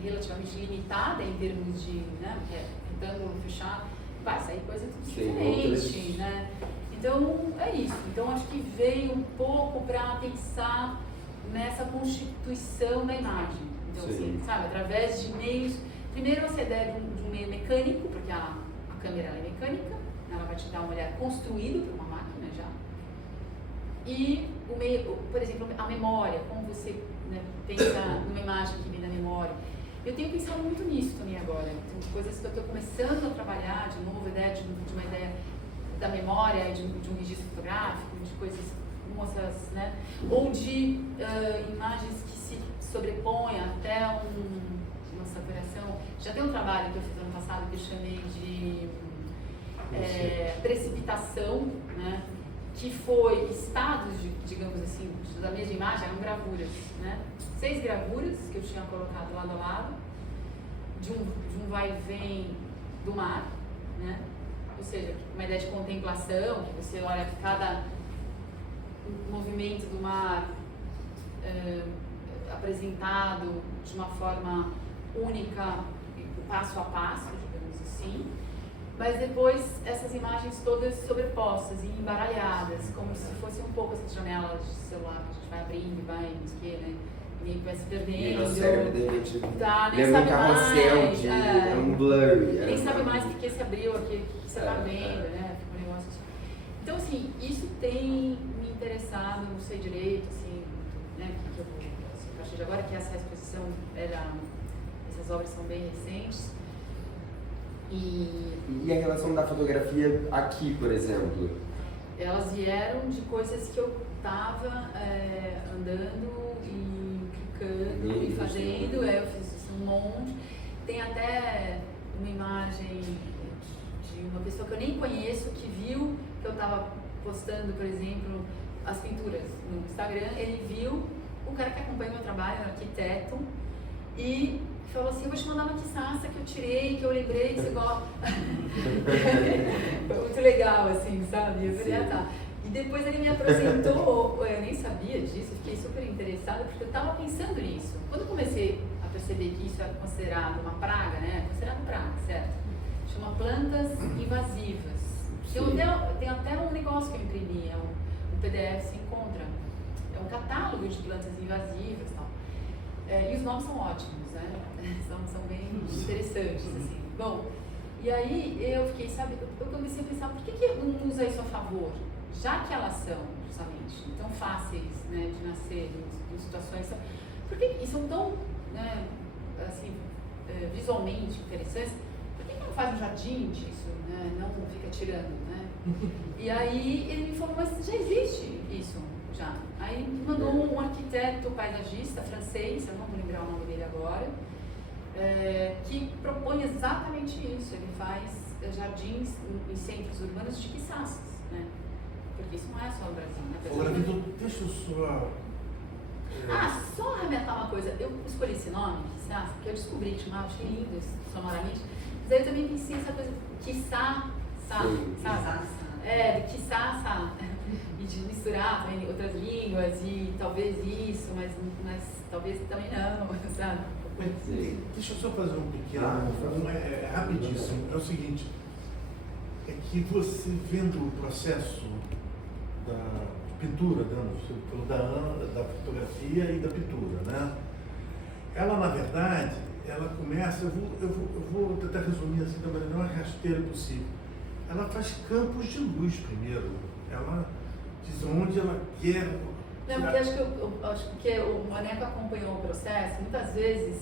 relativamente limitada em termos de, né? Que é retângulo fechado, vai sair coisa tudo diferente, né? Então, é isso. Então, acho que veio um pouco para pensar nessa constituição da imagem. Então, assim, sabe, através de meios... Primeiro, essa ideia de um meio mecânico, porque a câmera ela é mecânica, ela vai te dar um olhar construído por uma máquina já. E o meio, por exemplo, a memória, como você, né, pensa numa imagem que vem da memória. Eu tenho pensado muito nisso também agora. Tem coisas que eu estou começando a trabalhar, de novo, ideia de uma ideia da memória, de um registro fotográfico, de coisas moças, né? Ou de imagens que se sobrepõem até uma saturação. Já tem um trabalho que eu fiz ano passado que eu chamei de precipitação, né? Que foi estados, digamos assim, da mesma imagem, eram gravuras, né? 6 gravuras que eu tinha colocado lado a lado, de um vai e vem do mar, né? Ou seja, uma ideia de contemplação, que você olha cada movimento do mar apresentado de uma forma única, passo a passo, digamos assim. Mas depois essas imagens todas sobrepostas e embaralhadas, como se fossem um pouco essas janelas de celular que a gente vai abrindo e vai, não sei o que, né? E vai se perdendo. E nosso cérebro, de repente, nem sabe mais. É um blurry. Nem sabe mais porque se abriu aqui, que você está vendo, né? Fica um negócio assim. Então, assim, isso tem me interessado, não sei direito, assim, né? Que eu vou partir de agora, que essa exposição, essas obras são bem recentes. E a relação da fotografia aqui, por exemplo? Elas vieram de coisas que eu estava andando e clicando e fazendo, eu fiz um monte. Tem até uma imagem de uma pessoa que eu nem conheço, que viu que eu estava postando, por exemplo, as pinturas no Instagram. Ele viu, o cara que acompanha meu trabalho, um arquiteto, e falou assim: eu vou te mandar uma quiçaça que eu tirei, que eu lembrei que você gosta. Foi muito legal, assim, sabe? Eu falei, tá. E depois ele me apresentou, eu nem sabia disso, fiquei super interessada, porque eu estava pensando nisso. Quando eu comecei a perceber que isso era considerado uma praga, né? Considerado praga, certo? Chama plantas invasivas. Tem até um negócio que eu imprimi, um PDF, se encontra. É um catálogo de plantas invasivas e tal. E os nomes são ótimos, né? São bem interessantes, assim. Bom, e aí eu fiquei, sabe, eu comecei a pensar, por que eu não uso isso a favor? Já que elas são, justamente, tão fáceis, né, de nascer em situações, por que, e são tão, né, assim, visualmente interessantes, por que não faz um jardim disso, né, não fica tirando, né? E aí ele me falou, mas já existe isso, já. Aí me mandou um arquiteto paisagista francês, eu não vou lembrar o nome dele agora, que propõe exatamente isso. Ele faz jardins em centros urbanos de quiçaças, né? Porque isso não é só no Brasil, né? Agora, Vitor, deixa eu só... só arrebentar uma coisa. Eu escolhi esse nome, quiçaça, porque eu descobri que chamava, achei lindo sonoramente, mas aí eu também pensei nessa coisa, quiçá, sabe? Quiçá, e de misturar também outras línguas, e talvez isso, mas talvez também não, sabe? Deixa eu só fazer um pequeno, rapidíssimo. É o seguinte, é que você vendo o processo da pintura, da fotografia e da pintura, né? Ela, na verdade, ela começa, eu vou tentar resumir assim da maneira mais rasteira possível. Ela faz campos de luz primeiro. Ela diz onde ela quer. Não, porque acho que o Maneco acompanhou o processo. Muitas vezes,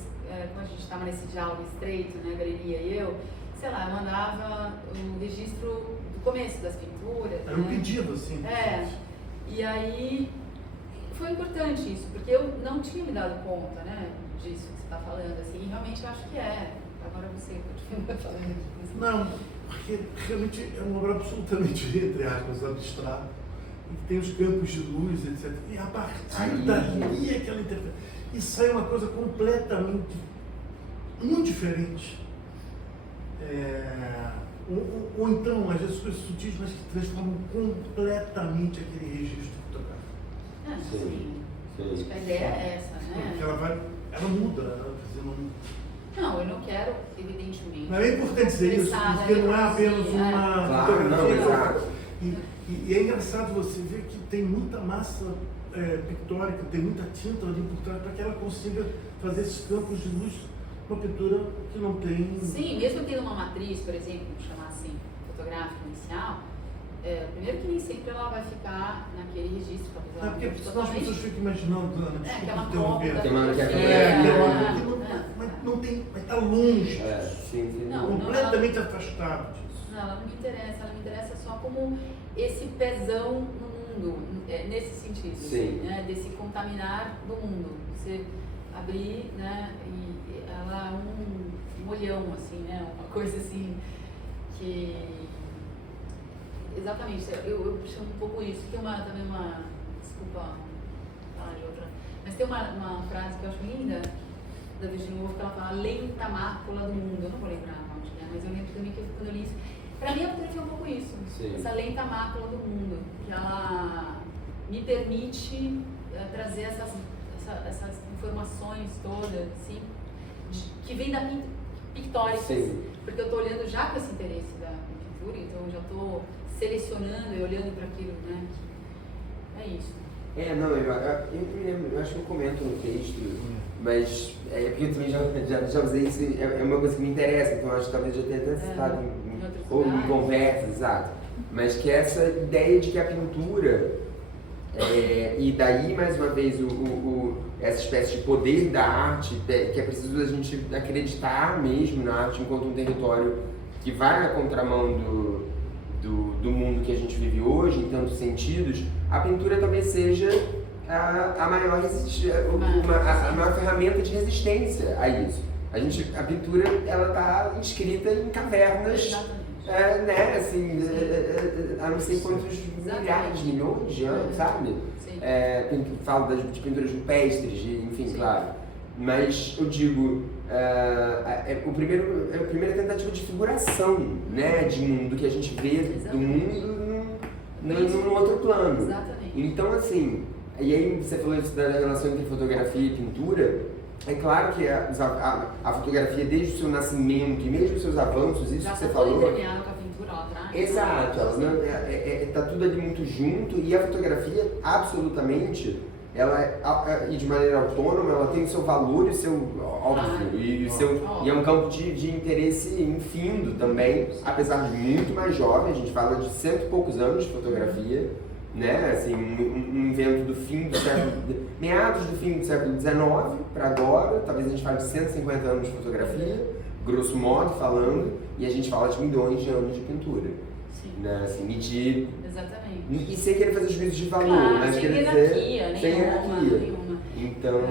quando a gente estava nesse diálogo estreito, né, a galeria e eu, sei lá, eu mandava um registro do começo das pinturas. Era um pedido, assim. E aí foi importante isso, porque eu não tinha me dado conta, né, disso que você está falando, assim, e realmente eu acho que é. Agora você continua falando disso. Não, porque realmente é uma obra absolutamente, entre aspas, abstrata, e tem os campos de luz, etc. E a partir dali é que ela interfere. E sai uma coisa completamente, muito diferente. Ou então, às vezes, coisas sutis, mas que transformam completamente aquele registro fotográfico. Sim. Acho que a ideia é essa, né? Porque ela muda, Não, eu não quero, evidentemente. Mas é importante dizer isso, porque não é apenas uma fotografia. E é engraçado você ver que tem muita massa pictórica, tem muita tinta ali por trás para que ela consiga fazer esses campos de luz, uma pintura que não tem... Sim, mesmo tendo uma matriz, por exemplo, vamos chamar assim, fotográfica inicial, primeiro que nem sempre ela vai ficar naquele registro, talvez ela porque senão as pessoas ficam imaginando, que é uma cópia mas não tem, vai estar longe completamente afastado disso. Não, ela não me interessa, ela me interessa só como esse pezão no mundo, nesse sentido, assim, né, desse contaminar do mundo. Você abrir, né, e ela é um olhão, assim, né, uma coisa assim que... Exatamente, eu chamo um pouco isso. Tem também uma... Desculpa falar de outra... Mas tem uma frase que eu acho linda, da Virginia Woolf, que ela fala lenta mácula do mundo. Eu não vou lembrar onde, né? Mas eu lembro também que quando eu li isso... Para mim, a fotografia é um pouco isso. Sim. Essa lenta mácula do mundo. Que ela me permite trazer essas informações todas, assim, que vem da pictóricas. Porque eu estou olhando já com esse interesse da pintura, então eu já estou selecionando e olhando para aquilo, né? É isso. Eu acho que eu comento no texto, mas porque eu também já usei isso, é uma coisa que me interessa, então acho que talvez eu tenha até citado em conversas, exato. Mas que essa ideia de que a pintura, e daí mais uma vez essa espécie de poder da arte, que é preciso a gente acreditar mesmo na arte enquanto um território que vai na contramão do mundo que a gente vive hoje, em tantos sentidos. A pintura talvez seja a maior ferramenta de resistência a isso. A pintura, ela está inscrita em cavernas, né, assim, há não sei quantos milhares, milhões de anos, sabe? Falo de pinturas rupestres, enfim, sim, claro. Mas eu digo, a primeira tentativa de figuração, né, de mundo que a gente vê do mundo num outro plano. Exatamente. Então, assim, e aí você falou isso da relação entre fotografia e pintura. É claro que a fotografia, desde o seu nascimento e mesmo os seus avanços, isso já que você tá falou. Já está com a pintura lá atrás. Exato, tá tudo ali muito junto, e a fotografia, absolutamente, ela e de maneira autônoma, ela tem o seu valor e o seu óbvio, e é um campo de interesse infindo também, apesar de muito mais jovem. A gente fala de 100 e poucos anos de fotografia, né? Assim, um invento do fim do século, meados do fim do século XIX para agora. Talvez a gente fale de 150 anos de fotografia, grosso modo falando, e a gente fala de milhões de anos de pintura. Sim. Né? Assim, medir. Exatamente. E sem querer fazer juízo de valor, claro, mas sem querer hierarquia, dizer, sem hierarquia. Nenhuma. Então.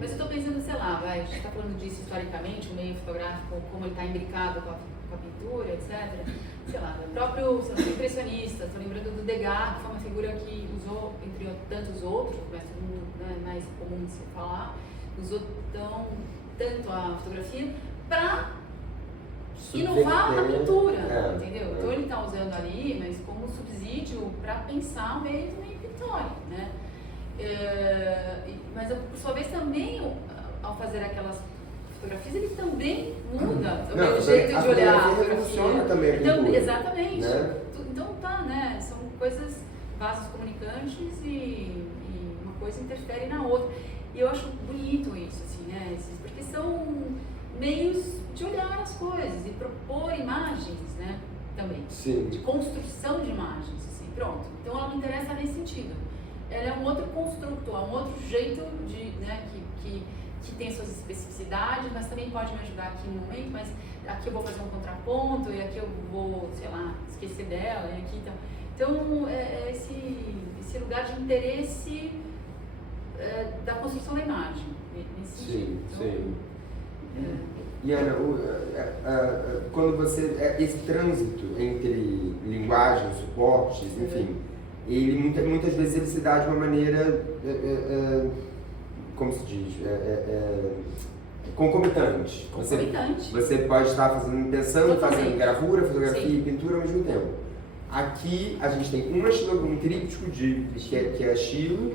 Mas eu estou pensando, sei lá, a gente está falando disso historicamente, o meio fotográfico, como ele está imbricado com a pintura, etc. Sei lá, o próprio impressionista, estou lembrando do Degas, que foi uma figura que usou, entre tantos outros, mas todo mundo, né, mais comum de se falar, usou tanto a fotografia para inovar na pintura, entendeu? Então ele está usando ali, mas como subsídio para pensar o meio pictórico, né? Mas por sua vez também, ao fazer aquelas fotografias, ele também muda o meu jeito de olhar a fotografia. Também a pintura, então, exatamente. Né? Então tá, né? São coisas, vasos comunicantes e uma coisa interfere na outra. E eu acho bonito isso, assim, né? Porque são meios de olhar as coisas e propor imagens, né? Também. Sim. De construção de imagens, assim, pronto. Então ela me interessa nesse sentido. Ela é um outro construto, é um outro jeito de, né, que tem suas especificidades, mas também pode me ajudar aqui no momento, mas aqui eu vou fazer um contraponto, e aqui eu vou, sei lá, esquecer dela, e aqui então é esse lugar de interesse da construção da imagem, nesse sentido. Sim. E Ana, quando você, esse trânsito entre linguagem, suportes, enfim, ele muitas vezes ele se dá de uma maneira, como se diz, concomitante. Você pode estar pensando em fazer gravura, fotografia, sim, e pintura ao mesmo tempo. Aqui a gente tem um tríptico que é estilo,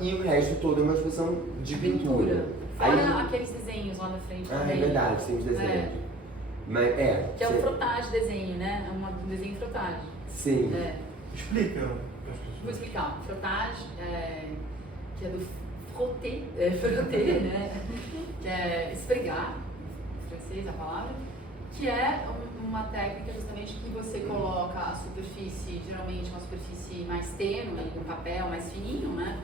e o resto todo é uma exposição de pintura. Fora aqueles desenhos lá na frente também. É verdade, tem os desenhos. Mas, que é o frottage desenho, né? É um desenho frottage. Sim. Explica. Vou explicar. Frottage, que é do frotter, né? Que é esfregar, em francês a palavra, que é uma técnica justamente que você coloca a superfície, geralmente uma superfície mais tênue, um papel mais fininho, né?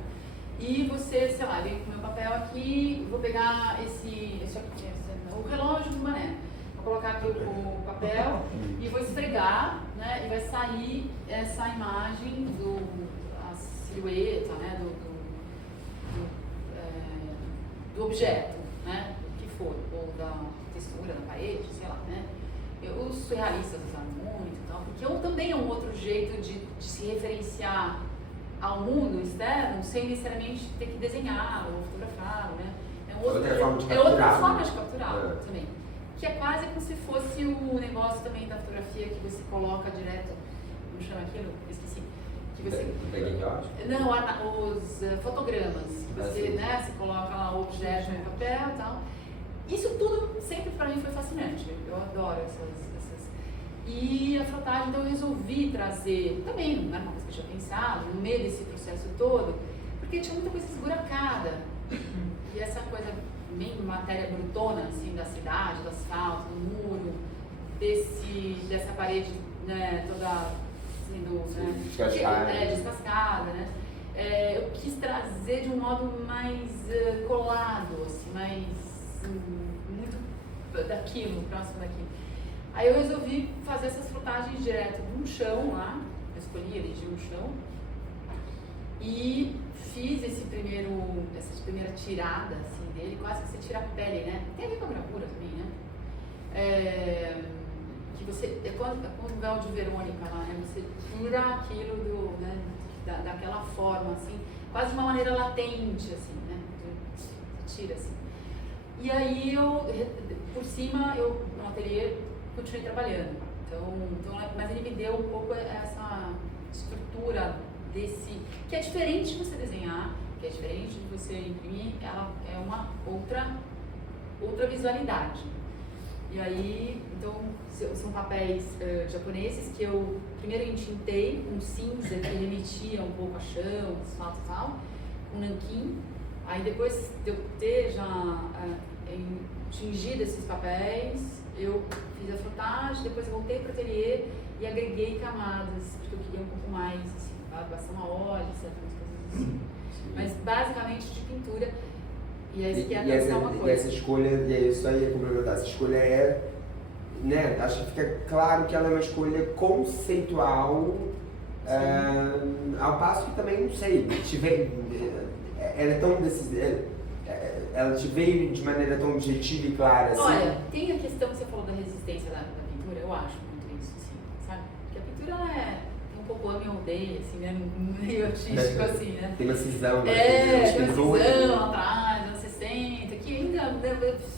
E você, sei lá, vem com o meu papel aqui, vou pegar o relógio do Mané. Vou colocar aqui o papel e vou esfregar, né? E vai sair essa imagem a silhueta, né? Do objeto, né? O que for, ou da textura da parede, sei lá, né? Os surrealistas usaram muito e tal, porque também é um outro jeito de se referenciar ao mundo externo sem necessariamente ter que desenhá-lo ou fotografá-lo, né? É outra forma de capturá-lo também. Que é quase como se fosse o negócio também da fotografia que você coloca direto, como chama aquilo? Eu esqueci. Que você... Não, os fotogramas, que você, né, você coloca lá o objeto no papel e tal. Isso tudo sempre para mim foi fascinante, eu adoro essas... E a frotagem, então eu resolvi trazer, também não era uma coisa que eu tinha pensado, no meio desse processo todo, porque tinha muita coisa esburacada. E essa coisa bem matéria brutona, assim, da cidade, do asfalto, do muro, dessa parede, né, toda sendo, né, descascada, né? eu quis trazer de um modo mais colado, assim, mais muito daquilo, próximo daquilo. Aí eu resolvi fazer essas frutagens direto no chão lá, eu escolhi erigir no chão e fiz essa primeira tirada assim, dele, quase que você tira a pele, né? Tem a ver com a gravura também, né? Que você, quando o véu de Verônica lá, né? Você tira aquilo né? Daquela forma, assim, quase de uma maneira latente, assim, né? Você tira assim. E aí por cima, no ateliê, continuei trabalhando. Então, mas ele me deu um pouco essa estrutura que é diferente de você desenhar, que é diferente de você imprimir, ela é uma outra visualidade. E aí, então, são papéis japoneses que eu primeiro entintei um cinza que remetia um pouco a chão, asfalto e tal, com nanquim. Aí depois de eu ter já tingido esses papéis, eu fiz a frotagem, depois eu voltei para o ateliê e agreguei camadas, porque eu queria um pouco mais, assim, bastante a óleo, certas coisas assim. Mas basicamente de pintura. E aí que é uma coisa. E essa escolha, e é isso aí, é complementar, essa escolha né, acho que fica claro que ela é uma escolha conceitual, ao passo que também, não sei, ela é tão ela te veio de maneira tão objetiva e clara, assim? Olha, tem a questão que você falou da resistência da pintura, eu acho muito isso, assim, sabe? Porque a pintura, ela é um pouco ame ou odeia, assim, né? Meio artístico, assim, né? Tem uma cisão, né? Tem uma cisão atrás, anos 60, que ainda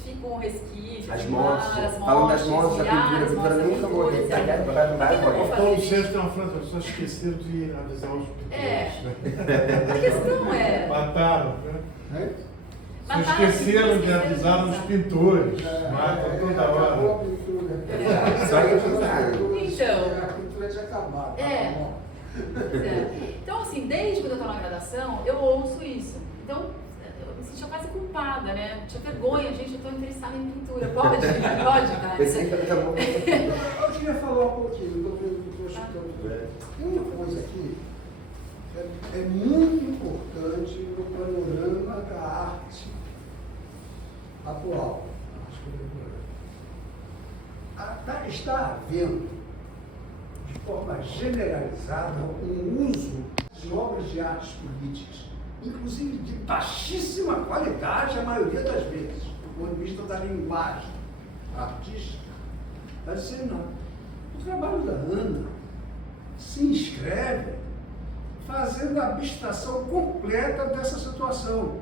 fica um resquício. As mortes, falando das mortes da pintura, a pintura nunca morreu, não vai morrer. Paulo VI tem uma frase, as pessoas esqueceram de avisar os pintores, né? A questão é... Mataram, né? Esqueceram de avisar os pintores, matam toda hora. Só que avisaram. Então, a pintura tinha acabado. Então, assim, desde quando eu estou na graduação, eu ouço isso. Então, eu me sentia quase culpada, né? Tinha vergonha, gente, eu estou interessada em pintura. Pode, cara. Eu queria falar um pouquinho, não estou chutando. Tem uma coisa aqui que é muito importante no panorama da arte atual. Está havendo, de forma generalizada, um uso de obras de artes políticas, inclusive de baixíssima qualidade, a maioria das vezes, do ponto de vista da linguagem artística. Vai dizer, não. O trabalho da Ana se inscreve fazendo a abstração completa dessa situação.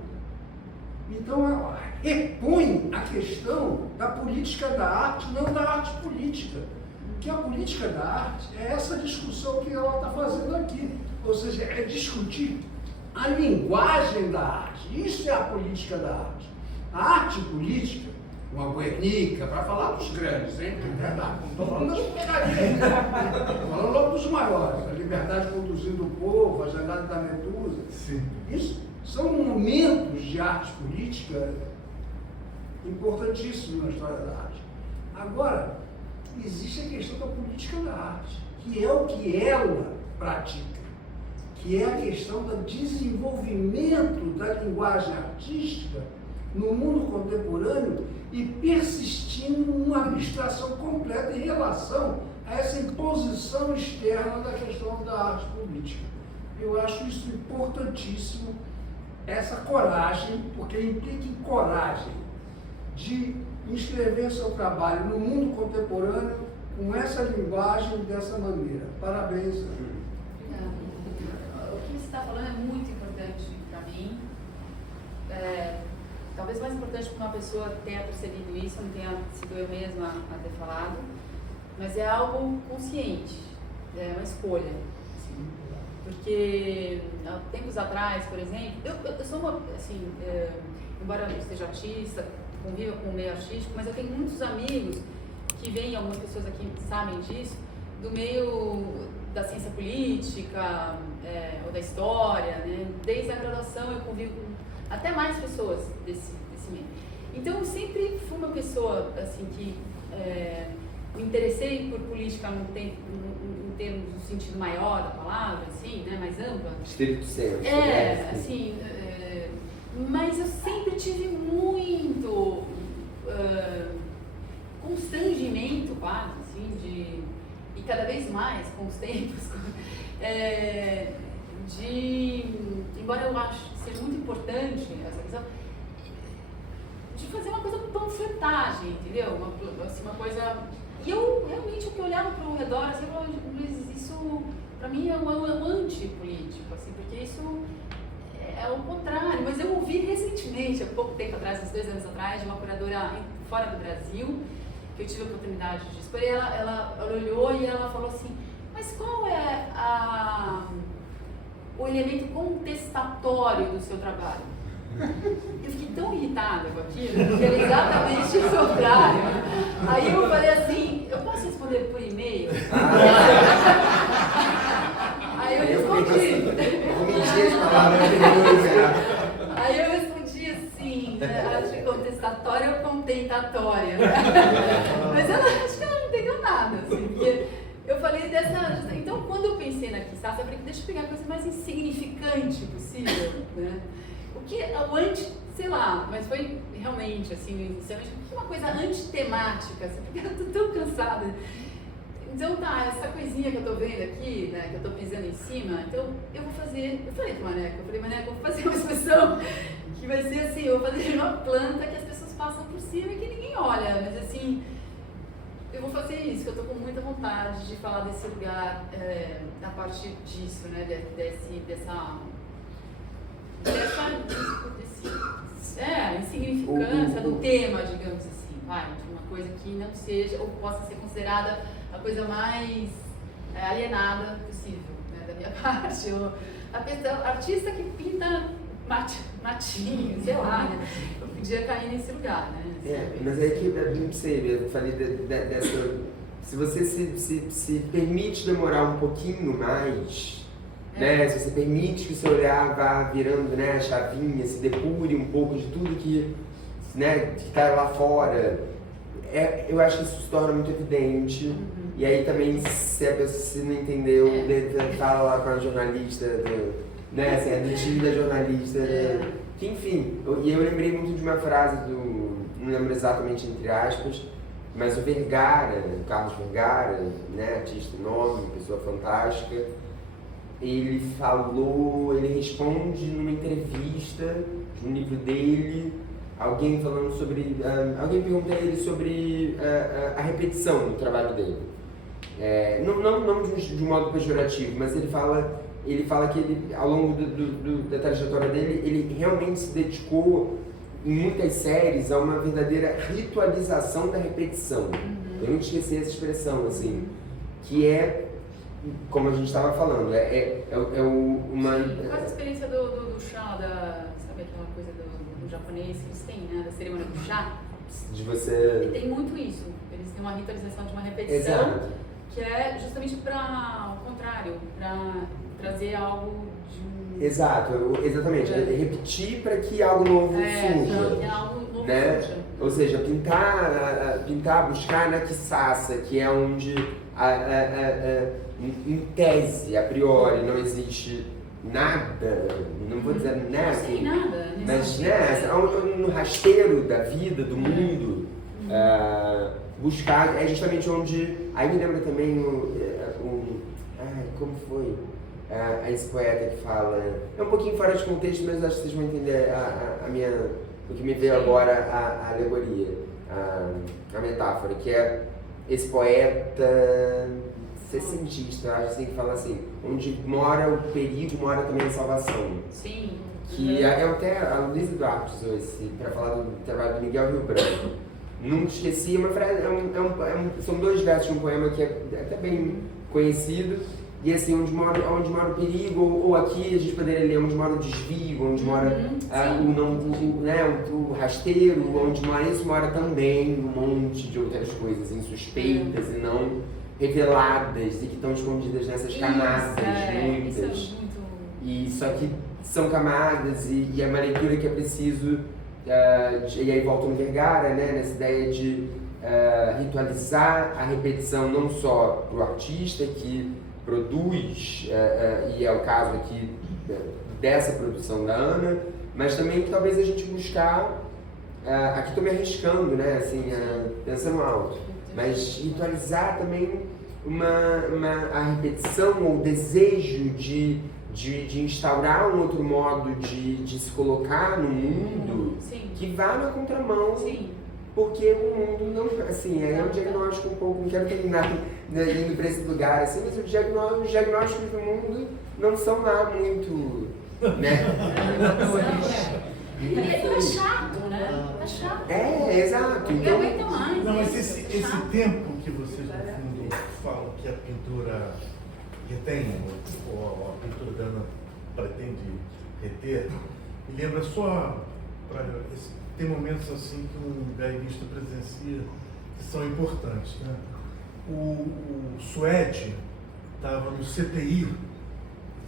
Então, ela repõe a questão da política da arte, não da arte política. Que a política da arte é essa discussão que ela está fazendo aqui. Ou seja, é discutir a linguagem da arte. Isso é a política da arte. A arte política, uma Guernica, para falar dos grandes, hein? Não estou falando das pegarias, estou falando logo dos maiores. A liberdade conduzindo o povo, a jangada da Medusa. Sim. Isso são momentos de arte política importantíssimos na história da arte. Agora, existe a questão da política da arte, que é o que ela pratica, que é a questão do desenvolvimento da linguagem artística no mundo contemporâneo e persistindo numa abstração completa em relação a essa imposição externa da questão da arte política. Eu acho isso importantíssimo, essa coragem, porque implica em coragem de inscrever seu trabalho no mundo contemporâneo com essa linguagem dessa maneira. Parabéns. O que você está falando é muito importante para mim. Talvez mais importante para uma pessoa tenha percebido isso, não tenha sido eu mesma a ter falado, mas é algo consciente, é uma escolha. Assim, porque há tempos atrás, por exemplo, eu sou uma, assim, embora eu seja artista, conviva com o meio artístico, mas eu tenho muitos amigos que vêm, algumas pessoas aqui sabem disso, do meio da ciência política, ou da história, né? Desde a graduação eu convivo com até mais pessoas desse meio. Então eu sempre fui uma pessoa assim que me interessei por política em termos do sentido maior da palavra, assim, né, mais ampla. Estrito senso. Né? Assim, mas eu sempre tive muito constrangimento, quase, assim, e cada vez mais com os tempos, embora eu acho ser muito importante essa questão, de fazer uma coisa com panfletagem, entendeu? Uma coisa... E eu realmente, o que eu olhava para o redor, assim, eu falava, Luiz, isso para mim é um antipolítico, assim, porque isso é o contrário. Mas eu ouvi recentemente, há pouco tempo atrás, uns 2 anos atrás, de uma curadora fora do Brasil, que eu tive a oportunidade de expor, e ela olhou e ela falou assim, mas qual é o elemento contestatório do seu trabalho? Eu fiquei tão irritada com aquilo, porque era exatamente o contrário. Aí eu falei assim, eu posso responder por e-mail? Aí eu respondi. Aí eu respondi assim, acho que contestatória ou contentatória. Mas acho que ela não entendeu nada, assim, porque eu falei dessa... Então, quando eu pensei na Kitsasa, eu falei, deixa eu pegar a coisa mais insignificante possível, né? O que é o sei lá, mas foi realmente, assim, inicialmente, uma coisa antitemática, assim, porque eu tô tão cansada. Então tá, essa coisinha que eu tô vendo aqui, né, que eu tô pisando em cima, então eu vou fazer, eu falei pro Maneco, eu vou fazer uma expressão que vai ser assim, eu vou fazer uma planta que as pessoas passam por cima e que ninguém olha, mas assim, eu vou fazer isso, que eu tô com muita vontade de falar desse lugar, a partir disso, né, dessa insignificância do tema, digamos assim, de uma coisa que não seja, ou possa ser considerada a coisa mais alienada possível, né, da minha parte. A artista que pinta matinho, sei lá, né, eu podia cair nesse lugar, né. Mas é que, não sei, eu falei dessa... Se você se permite demorar um pouquinho mais... Né? Se você permite que o seu olhar vá virando, né, a chavinha, se depure um pouco de tudo que está lá fora, eu acho que isso se torna muito evidente. Uhum. E aí também, se a pessoa não entendeu, fala lá com a jornalista, né, assim, do time da jornalista. Que, enfim, eu lembrei muito de uma frase não lembro exatamente entre aspas, mas o Vergara, o Carlos Vergara, né, artista enorme, pessoa fantástica, ele responde numa entrevista, no livro dele, alguém pergunta a ele sobre a repetição no trabalho dele. Não de um modo pejorativo, mas ele fala que ele, ao longo da trajetória dele, ele realmente se dedicou em muitas séries a uma verdadeira ritualização da repetição. Eu nunca esqueci essa expressão, assim, que é, como a gente estava falando, quase a experiência do chá, sabe aquela coisa do japonês que eles têm, né, da cerimônia do chá? De você... E tem muito isso, eles têm uma ritualização de uma repetição. Exato. Que é justamente para o contrário, para trazer algo de... Exato, exatamente, repetir para que algo novo surja. Que algo novo surja. Ou seja, pintar, buscar na Kitsasa, que é onde em tese, a priori, não existe nada, não vou dizer nada, assim, nada, mas no rasteiro da vida, do mundo, buscar é justamente onde, aí me lembra também como foi esse poeta que fala, é um pouquinho fora de contexto, mas acho que vocês vão entender o que me veio agora, a alegoria, a metáfora, que é esse poeta cientista, acho assim, que fala assim, onde mora o perigo, mora também a salvação. Sim. Que é até a Luísa Duarte usou para falar do trabalho do Miguel Rio Branco. Nunca esqueci, uma frase, são 2 versos de um poema que é até bem conhecido, e assim, onde mora o perigo, ou aqui a gente poderia ler onde mora o desvio, onde mora o rasteiro, onde mora isso, mora também um monte de outras coisas insuspeitas e não reveladas e que estão escondidas nessas camadas, muitas. Isso é muito... E só que são camadas e é uma leitura que é preciso, e aí volta no Vergara, né, nessa ideia de ritualizar a repetição não só para o artista que produz, e é o caso aqui dessa produção da Ana, mas também que talvez a gente buscar, aqui estou me arriscando, né, assim, pensando alto, mas ritualizar também a repetição ou o desejo de instaurar um outro modo de se colocar no mundo. Sim. Que vá na contramão. Sim. Porque o mundo não, assim, é um diagnóstico um pouco, não quero terminar indo para esse lugar, assim, mas os diagnósticos do mundo não são lá muito, né? É chato, né? É chato. Exato. Então, aguenta mais. Não, mas esse tempo que vocês, no fundo, falam que a pintura retém, ou a pintura da Ana pretende reter, me lembra só, tem momentos assim que um galerista presencia que são importantes, né? O Suede estava no CTI,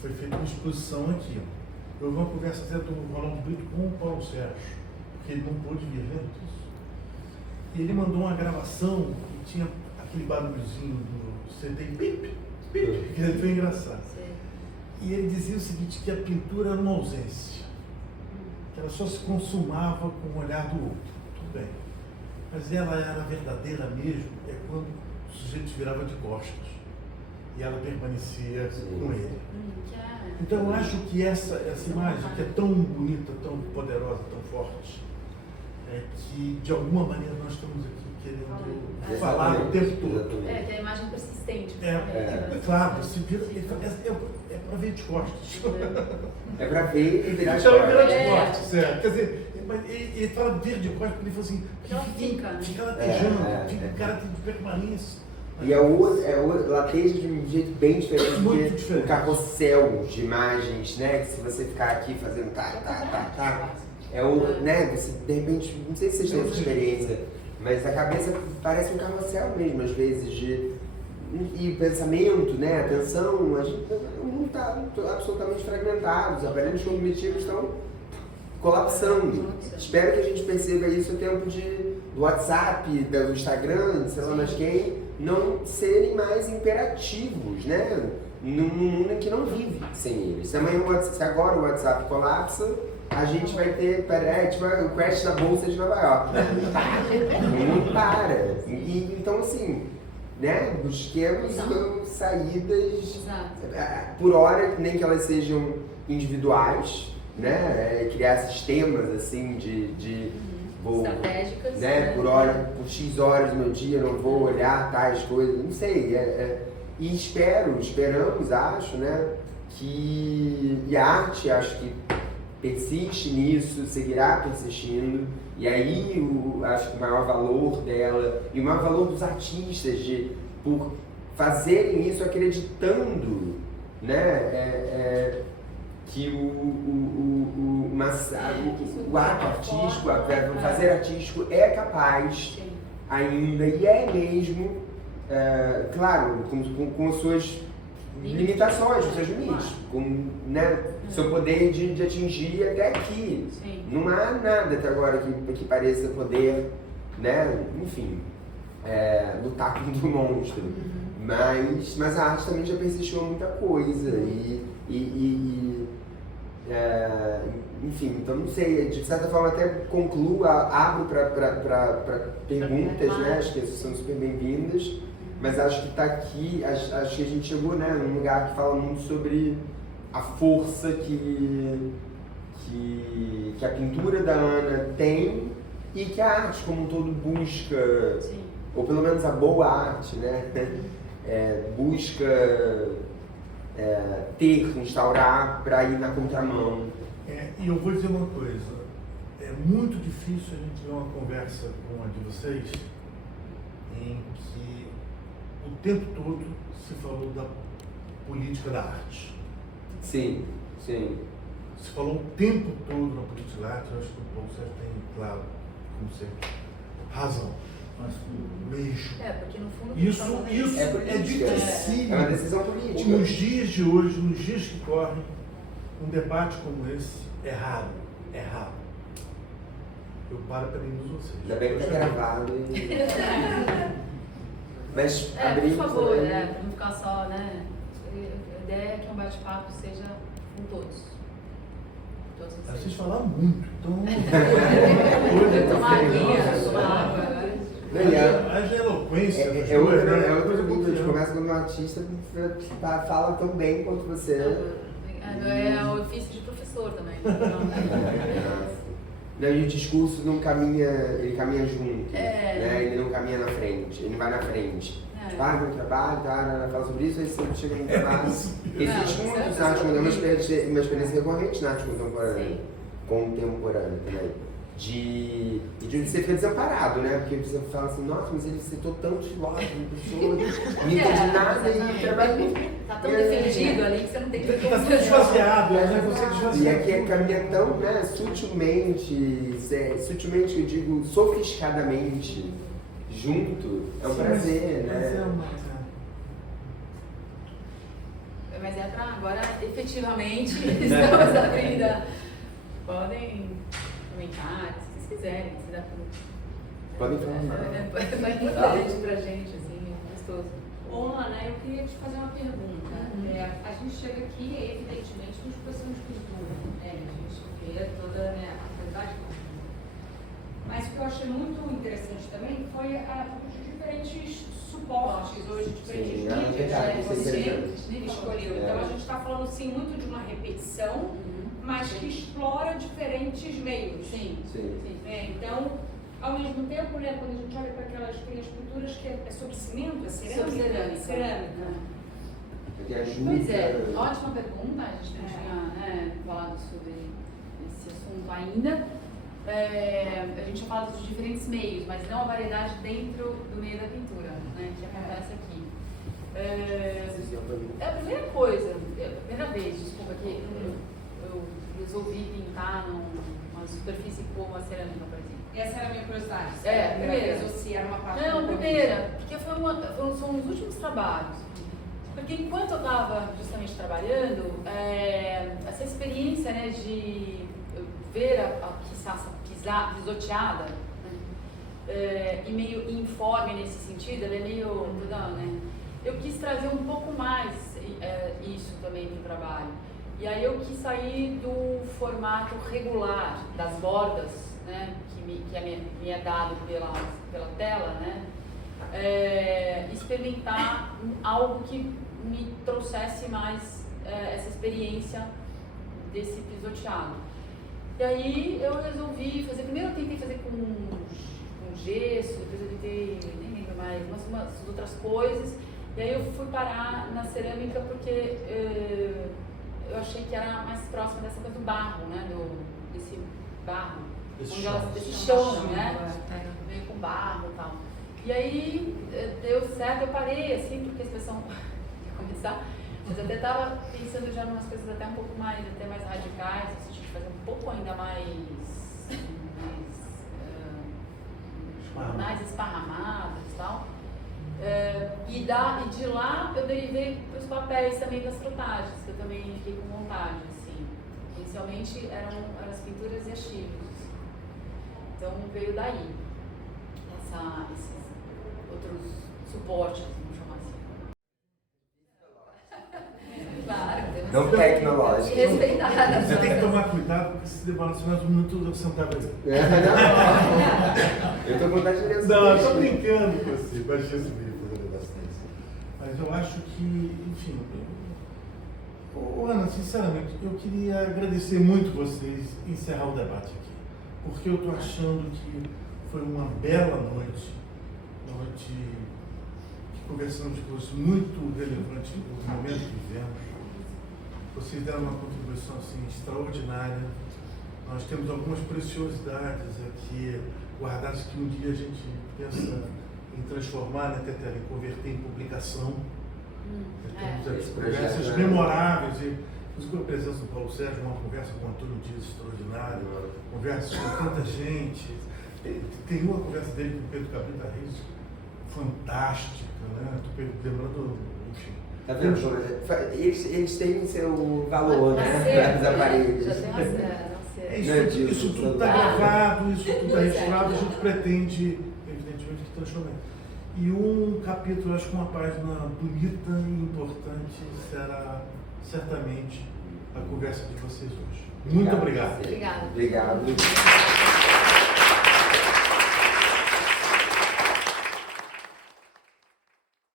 foi feita uma exposição aqui. Eu vi uma conversa até do Ronaldo Brito com o Paulo Sérgio, porque ele não pôde vir, lembra disso? E ele mandou uma gravação que tinha aquele barulhozinho do CTI, pip, pip, que foi engraçado. E ele dizia o seguinte, que a pintura era uma ausência, que ela só se consumava com o olhar do outro, tudo bem. Mas ela era verdadeira mesmo, quando o sujeito virava de costas e ela permanecia com ele. Então eu acho que essa imagem, que é tão bonita, tão poderosa, tão forte, é que de alguma maneira nós estamos aqui querendo falar o tempo todo. Que é a imagem persistente. Claro, se vira, é para ver de costas. É para ver e virar de costas. costas. De costas, quer dizer, ele fala ver de costas porque ele falou assim, fica latejando, o cara tem de permanência. E lateja de um jeito bem diferente do o carrossel de imagens, né? Que se você ficar aqui fazendo né? Você, de repente, não sei se vocês têm essa experiência, mas a cabeça parece um carrossel mesmo, às vezes, e pensamento, né? Atenção, o mundo está absolutamente fragmentado, os aparelhos cognitivos estão colapsando. Espero que a gente perceba isso o tempo do WhatsApp, do Instagram, sei lá mais quem, não serem mais imperativos, né? Num mundo que não vive sem eles. Se agora o WhatsApp colapsa, a gente vai ter tipo, o crash da bolsa de Nova York. O mundo para. Então, assim, né? Busquemos saídas, por hora, nem que elas sejam individuais, né? Criar sistemas, assim, estratégicas, né? Por X horas do meu dia eu não vou olhar tais coisas, não sei. E esperamos, acho, né? E a arte, acho que persiste nisso, seguirá persistindo. E aí, acho que o maior valor dela e o maior valor dos artistas por fazerem isso acreditando, né? Que o ato artístico, o fazer artístico é capaz ainda, e é mesmo, claro, com as suas limitações, os seus limites, com, né, seu poder de atingir até aqui. Não há nada até agora que pareça poder, né, enfim, lutar contra o monstro. Mas a arte também já persistiu muita coisa enfim, então não sei, de certa forma até concluo, abro para perguntas, né, acho que essas são super bem-vindas, mas acho que está aqui, acho que a gente chegou, né, num lugar que fala muito sobre a força que a pintura da Ana tem e que a arte como um todo busca, ou pelo menos a boa arte, né, busca instaurar para ir na contramão. E eu vou dizer uma coisa, é muito difícil a gente ter uma conversa como a de vocês em que o tempo todo se falou da política da arte. Sim. Se falou o tempo todo na política da arte, eu acho que o Paulo Sérgio tem, claro, como sempre, razão. Mas mesmo. Porque no fundo isso é difícil. É uma decisão política. Nos dias de hoje, nos dias que correm, um debate como esse é raro. Eu paro para mim dos vocês. Ainda bem que tá gravado. Mas Por abrimos, favor, né? pra não ficar só, né? A ideia é que um bate-papo seja com todos. Todos vocês. Vocês falaram muito, então. Tomar aguinha, tomar água. Haja eloquência. É outra coisa de conversa quando um artista fala tão bem quanto você. É o ofício de professor também. Não, e o discurso não caminha, ele caminha junto, É. né? Ele não caminha na frente, ele não vai na frente. É. Tipo, no trabalho, fala sobre isso, aí você chega no trabalho. Existe Não, muito isso na arte contemporânea, é uma experiência recorrente na arte contemporânea. Sim. Contemporânea também. De você fica desamparado, né? Porque você fala assim, nossa, mas ele citou tantos lojas de pessoas, não entende nada e trabalha. Tá tão defendido ali que você não tem que Está tudo esvaziado, né? Você desvaziado. E aqui caminha tão, né, sutilmente, eu digo, sofisticadamente, junto, é um prazer, né? Mas é pra agora, efetivamente, estamos abrindo. Podem comentar, se vocês quiserem, se dá pra... Podem falar. É importante pra gente, assim, é gostoso. Ô, Ana, eu queria te fazer uma pergunta. A gente chega aqui, evidentemente, com expressão de cultura, né? A gente vê toda, né, a qualidade da cultura. Mas o que eu achei muito interessante também foi os diferentes suportes, hoje, diferentes mídias, né, que você escolheu. Então, a gente está falando, sim, muito de uma repetição, mas que explora diferentes meios. Sim. Então, ao mesmo tempo, né, quando a gente olha para aquelas pinturas que é sobre cimento, é cerâmica? Sobre cerâmica. Pois é, ótima pergunta, a gente não tinha falado sobre esse assunto ainda. A gente tinha falado dos diferentes meios, mas não a variedade dentro do meio da pintura, né, que acontece aqui. É a primeira coisa, primeira vez, desculpa, que eu resolvi pintar numa superfície como a cerâmica, por exemplo. Essa era a minha curiosidade. Primeira. Ou se era uma parte Não, primeira, porque são os últimos trabalhos. Porque enquanto eu estava justamente trabalhando, essa experiência, né, de ver a quiçaça pisoteada, né, e meio informe nesse sentido, ela é meio, né? Eu quis trazer um pouco mais isso também para o trabalho. E aí eu quis sair do formato regular das bordas, né, me é dado pela tela, né, experimentar algo que me trouxesse mais essa experiência desse pisoteado. E aí eu resolvi fazer, primeiro eu tentei fazer com gesso, depois eu tentei, nem lembro mais, umas outras coisas, e aí eu fui parar na cerâmica porque eu achei que era mais próxima dessa coisa do barro, né, desse barro, desse chão, né, meio com barro e tal. E aí deu certo, eu parei assim, porque a expressão ia começar, mas eu até estava pensando já em umas coisas até um pouco mais radicais, no sentido de fazer um pouco ainda mais esparramadas e tal. E de lá eu derivei para os papéis também das frotagens, que eu também fiquei com vontade, assim. Inicialmente eram as pinturas e artigos. Então veio daí esses outros suportes, vamos chamar assim. Claro, temos Não tecnológico. respeitar. Você tem que tomar cuidado, porque se demorar mais um minuto você não está vendo. Eu tô com vontade de ler. Não, eu estou brincando com você, baixei esse livro bastante. Mas eu acho que, enfim. Ana, sinceramente, eu queria agradecer muito vocês e encerrar o debate aqui. Porque eu estou achando que foi uma bela noite que conversamos de coisas muito relevantes no momento que vivemos. Vocês deram uma contribuição assim, extraordinária. Nós temos algumas preciosidades aqui guardadas que um dia a gente pensa em transformar, né, Tetela, em converter em publicação. Temos aqui conversas memoráveis, inclusive a presença do Paulo Sérgio, uma conversa com o Antônio Dias extraordinária, conversas com tanta gente. Tem uma conversa dele com o Pedro Cabrita Reis, fantástica, né? Estou lembrando, enfim. Tá vendo? Eles têm seu valor, né? Os aparelhos. Já tem Isso tudo está gravado, isso tudo está registrado, a gente pretende, evidentemente, que transformar. E um capítulo, acho que uma página bonita e importante será certamente a conversa de vocês hoje. Muito obrigado. Obrigada. Obrigado.